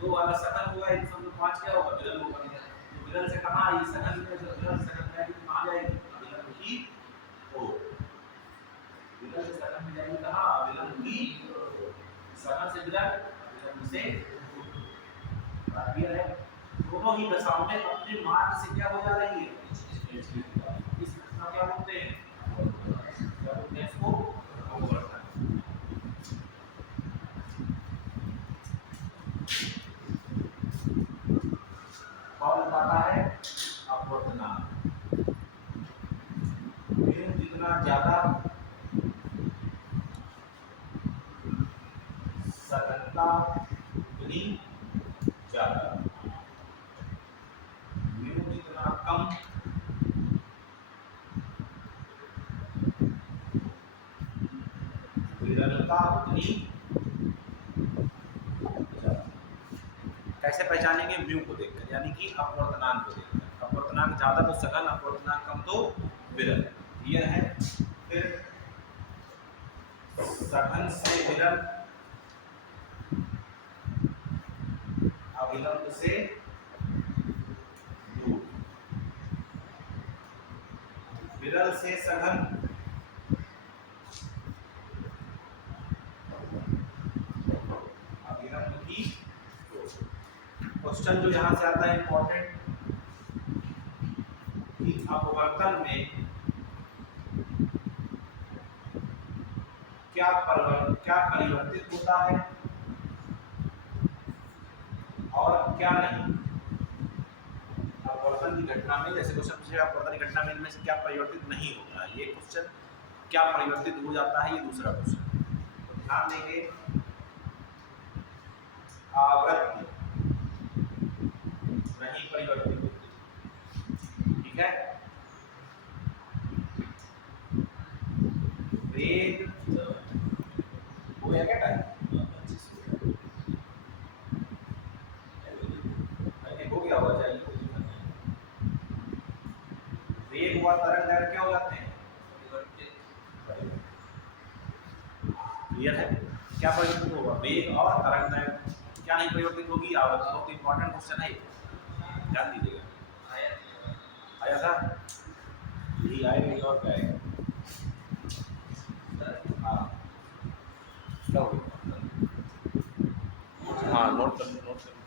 2 वाला सघन होगा, 1.5 क्या होगा? विरल होगा। तो विरल से कहाँ ये सघन में, जो विरल से सघन में कहाँ जाएगी? विरल की ओर। विरल से सघन में जाएगी कहाँ? विरल की सघन से विरल, विरल से क्लियर है। दोनों ही दशाओं में अपने मार्ग से क्या हो जा रही है? इस घटना क्या बोलते हैं? क्या बोलते हैं इसको? अपवर्तन। कौन बताता है? अपवर्तनांक। म्यू जितना ज्यादा सघनता उतनी ज्यादा, म्यू जितना कम विरलता उतनी ज्यादा। कैसे पहचानेंगे? म्यू को देखकर, यानी कि अपवर्तनांक को देखकर। अपवर्तनांक ज्यादा तो सघन, अपवर्तनांक कम तो विरल। क्लियर है? फिर सघन से विरल, अविलंब से दूर, विरल से सघन, अविलंब की। क्वेश्चन जो यहां से आता है इंपॉर्टेंट, कि अपवर्तन में क्या परिवर्तित होता है और क्या नहीं। अपवर्तन की घटना में, जैसे क्वेश्चन पूछे अपवर्तन की घटना में इनमें से क्या परिवर्तित नहीं होता है, ये क्वेश्चन क्या परिवर्तित हो जाता है, ये दूसरा क्वेश्चन। तो ध्यान देंगे, आवृत्ति नहीं परिवर्तित होती। ठीक है? वेग हो गया क्या टाइम? हो गया होगा, चाहिए। वेग और तरंग दैर्घ्य क्या हो जाते हैं? क्लियर है? क्या परिवर्तित होगा? वेग और तरंग दैर्घ्य। क्या नहीं परिवर्तित होगी? आवृत्ति। बहुत इंपॉर्टेंट क्वेश्चन है, ध्यान दीजिएगा। आया था? यही आएगा और क्या आएगा? हाँ, क्या हो गया? हाँ, नोट कर लो, नोट कर लो।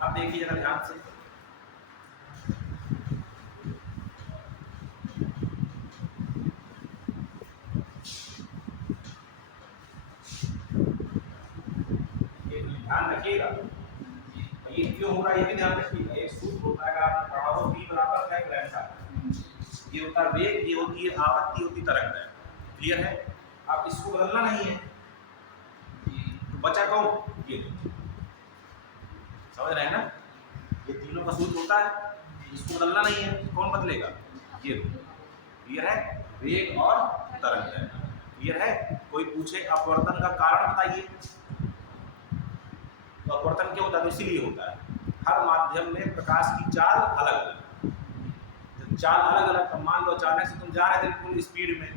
अब देखिए जरा ध्यान से, रखिएगा। ये क्यों हो रहा है ये भी ध्यान रखिएगा। एक सूत्र होता है, अगर आपने पढ़ा हो v बराबर f लैम्डा, ये होता है वेग, ये होती है आवृत्ति, होती तरंग है। क्लियर है? आप इसको बदलना नहीं है, तो बचा कौन? ये समझ रहे हैं ना? ये तीनों का सूत्र होता है, इसको बदलना नहीं है, कौन बदलेगा? ये। क्लियर है? वेग और तरंग है। क्लियर है? कोई पूछे अपवर्तन का कारण बताइए, तो अपवर्तन क्यों होता है? तो इसीलिए होता है, हर माध्यम में प्रकाश की चाल अलग अलग, जब चाल अलग अलग, तो मान लो अचानक से तुम जा रहे थे फुल स्पीड में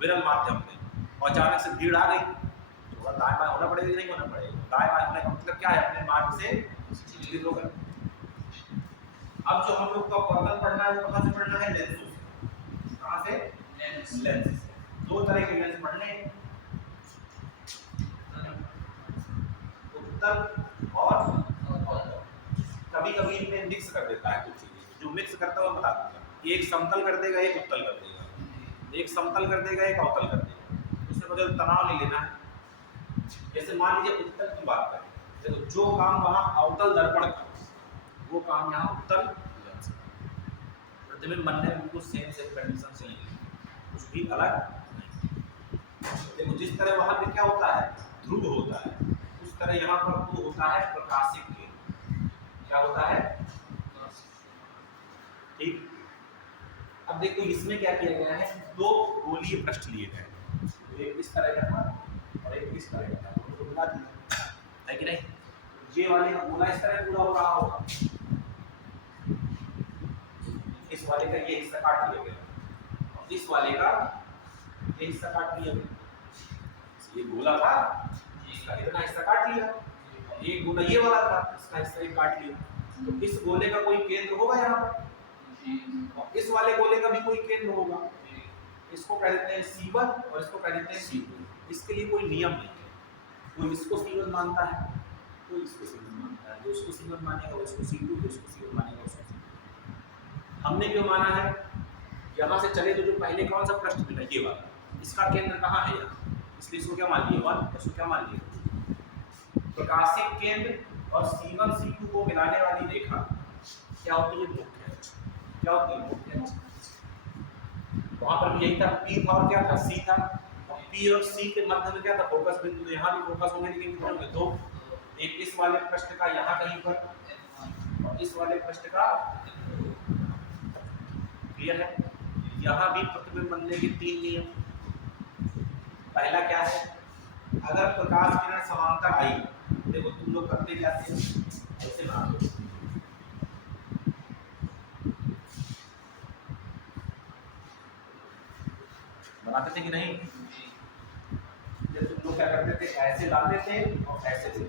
विरल माध्यम में, और अचानक से भीड़ आ गई, तो दाएं बाएं होना पड़ेगा, नहीं होना पड़ेगा? दाएं बाएं होने का मतलब क्या है? अपने मार्ग से स्थित होकर। अब जो हम लोग का अपवर्तन पढ़ना है वो कहाँ से पढ़ना है? लेंसों से। कहाँ से? लेंस से। दो तरह के लेंस पढ़ने हैं, उत्तल और कभी कभी इनमें मिक्स कर देता है कुछ चीजें, जो मिक्स करता है वो बता दूंगा। एक समतल कर देगा, एक उत्तल कर देगा, एक समतल कर देगा, एक अवतल कर देगा, उससे बदल तनाव नहीं लेना है। जैसे मान लीजिए उत्तल की बात करें, देखो जो काम वहां अवतल दर्पण का, वो काम यहाँ उत्तल लेंस का। प्रतिबिंब बनने में बिल्कुल सेम सेम कंडीशन से नहीं, कुछ भी अलग नहीं। देखो जिस तरह वहां पे क्या होता है? ध्रुव होता है, उस तरह यहाँ पर वो होता है प्रकाशिक केंद्र। क्या होता है? ठीक। अब देखो इसमें क्या किया गया है? दो गोलीय पृष्ठ लिए गए हैं, एक इस तरह का था और एक इस तरह का था, दोनों को मिला दिया है कि नहीं? ये वाले का गोला इस तरह पूरा हो रहा होगा, इस वाले का ये हिस्सा काट लिया गया और इस वाले का ये हिस्सा काट लिया गया। ये गोला था, इसका इतना हिस्सा काट लिया, एक गोला ये वाला था, इसका हिस्सा ये काट लिया। तो इस गोले का कोई केंद्र होगा यहाँ पर, और इस वाले गोले का भी कोई केंद्र होगा। इसको कह देते हैं C1 और इसको कह देते हैं C2। इसके लिए कोई नियम नहीं है, कोई इसको C1 मानता है, कोई इसको C1 मानता है, जो इसको C1 मानेगा वो इसको C2, जो इसको C1 मानेगा उसको C2। हमने क्यों माना है? यहाँ से चले तो जो पहले कौन सा पृष्ठ मिला, ये वाला, इसका केंद्र कहाँ है? यहाँ, इसलिए इसको क्या मान लिया? 1, इसको क्या मान लिया? प्रकाशिक केंद्र और C1 C2 को मिलाने वाली रेखा क्या होती है? मुख्य अक्ष। क्या होती है? मुख्य अक्ष। वहां पर भी यही था, P था और क्या था? C था। और P और C के मध्य में क्या था? फोकस बिंदु। तो यहाँ भी फोकस होंगे, लेकिन कितने होंगे? दो, एक इस वाले पृष्ठ का यहाँ कहीं पर और इस वाले पृष्ठ का। क्लियर है? यहाँ भी प्रतिबिंब बनने के 3 नियम। पहला क्या है? अगर प्रकाश किरण समांतर आई, देखो तुम लोग करते जाते हैं ऐसे बनाते हो, बनाते थे कि नहीं? जब तुम लोग क्या करते थे? ऐसे लाते थे और ऐसे थे,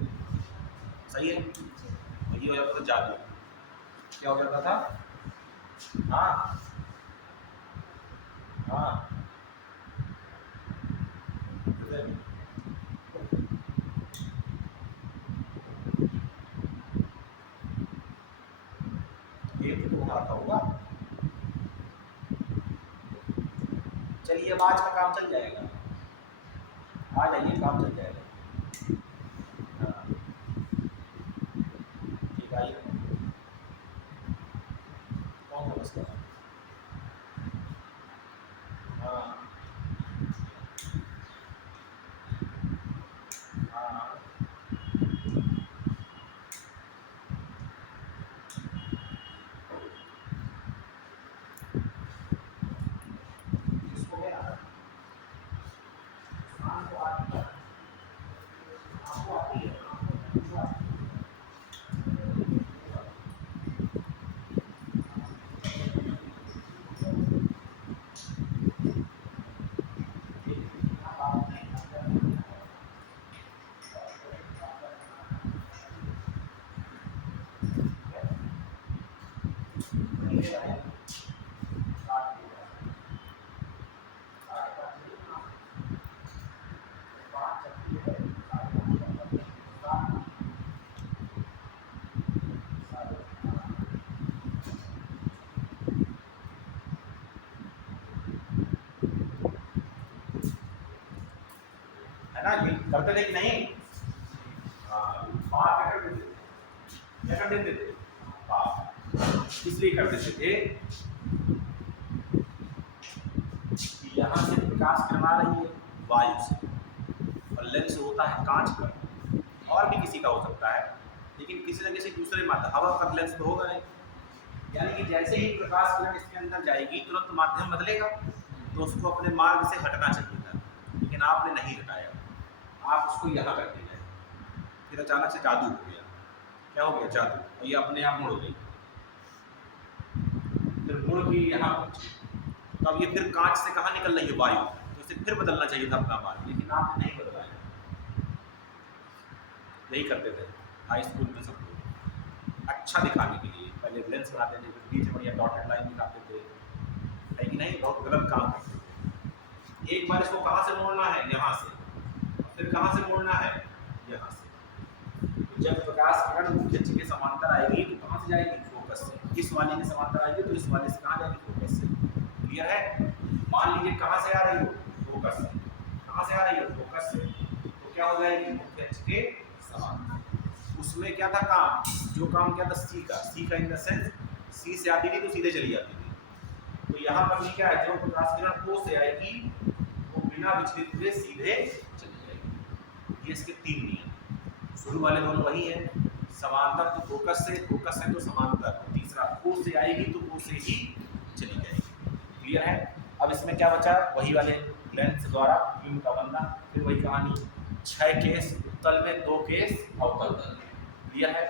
सही है? ये हो जाता था जादू। क्या हो जाता था? हाँ हाँ, ये तो तुम्हारा होगा। चलिए अब आज का काम चल जाएगा, आ जाइए, काम चल जाएगा। हाँ ठीक, आइए। कौन सा बस? हाँ हाँ, इसको मैं आपको आती है। है ना? ये करते थे कि नहीं? हाँ, बाहर क्या कर देते थे, क्या कर देते थे, बाहर। इसलिए कर देते थे कि यहाँ से प्रकाश किरण आ रही है वायु से, और लेंस होता है कांच का, और भी किसी का हो सकता है, लेकिन किसी न किसी दूसरे माध्यम, हवा का लेंस तो होगा नहीं। यानी कि जैसे ही प्रकाश किरण इसके अंदर जाएगी तुरंत माध्यम बदलेगा, तो उसको अपने मार्ग से हटना चाहिए था, लेकिन आपने नहीं हटाया, आप उसको यहाँ करके गए, फिर अचानक से जादू हो गया। क्या हो गया? जादू। और ये अपने आप मुड़ गई, फिर मुड़ के यहाँ पहुंची। तो अब ये फिर कांच से कहाँ निकल रही है? वायु। तो इसे फिर बदलना चाहिए था अपना मार्ग, लेकिन आपने नहीं बदलाया। यही करते थे हाई स्कूल में सब लोग, अच्छा दिखाने के लिए पहले लेंस बनाते थे, फिर बीच में या डॉटेड लाइन दिखाते थे, है कि नहीं? बहुत गलत काम करते थे। एक बार इसको कहाँ से मोड़ना है? यहाँ से। फिर कहाँ से मोड़ना है? यहाँ से। तो जब प्रकाश किरण मुख्य अक्ष के समांतर आएगी तो कहाँ से जाएगी? फोकस से। इस वाले के समांतर आएगी तो इस वाले से कहाँ जाएगी? फोकस से। क्लियर है? मान लीजिए कहाँ से आ रही हो? फोकस से। कहाँ से आ रही हो? फोकस से। तो क्या हो जाएगी? मुख्य अक्ष के समांतर। उसमें क्या था काम? जो काम क्या था? सी का। सी का इन द सेंस सी से आती थी तो सीधे चली जाती थी। तो यहाँ पर भी क्या है? जो प्रकाश किरण ओ से आएगी वो बिना विचलित हुए सीधे चली जाएगी। ये इसके 3 नियम। शुरू वाले दोनों वही है, समांतर तो फोकस से, फोकस है तो समांतर, तीसरा ओ से आएगी तो ओ से ही चली जाएगी। क्लियर है? अब इसमें क्या बचा? वही वाले लेंस द्वारा बिंब का बनना, फिर वही कहानी, 6 केस उत्तल में, 2 केस अवतल में। क्लियर है?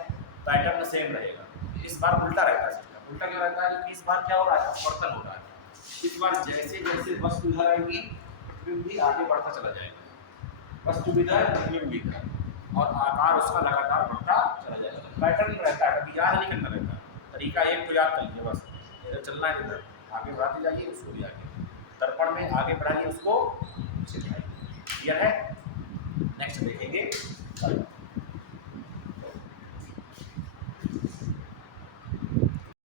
पैटर्न सेम रहेगा। इस बार उल्टा रहता है सिस्टम। उल्टा क्यों रहता है? क्योंकि इस बार क्या हो रहा है? अपवर्तन हो रहा है। इस बार जैसे जैसे वस्तु इधर आएगी प्रतिबिंब भी आगे बढ़ता चला जाएगा। वस्तु इधर, प्रतिबिंब इधर, और आकार उसका लगातार बढ़ता चला जाएगा। पैटर्न रहता है, कभी याद नहीं करना रहता है। तरीका एक तो याद कर लीजिए बस, इधर चलना है, इधर आगे बढ़ाते जाइए, उसको भी आगे, दर्पण में आगे बढ़ाइए, उसको पीछे बढ़ाइए। क्लियर है? नेक्स्ट देखेंगे।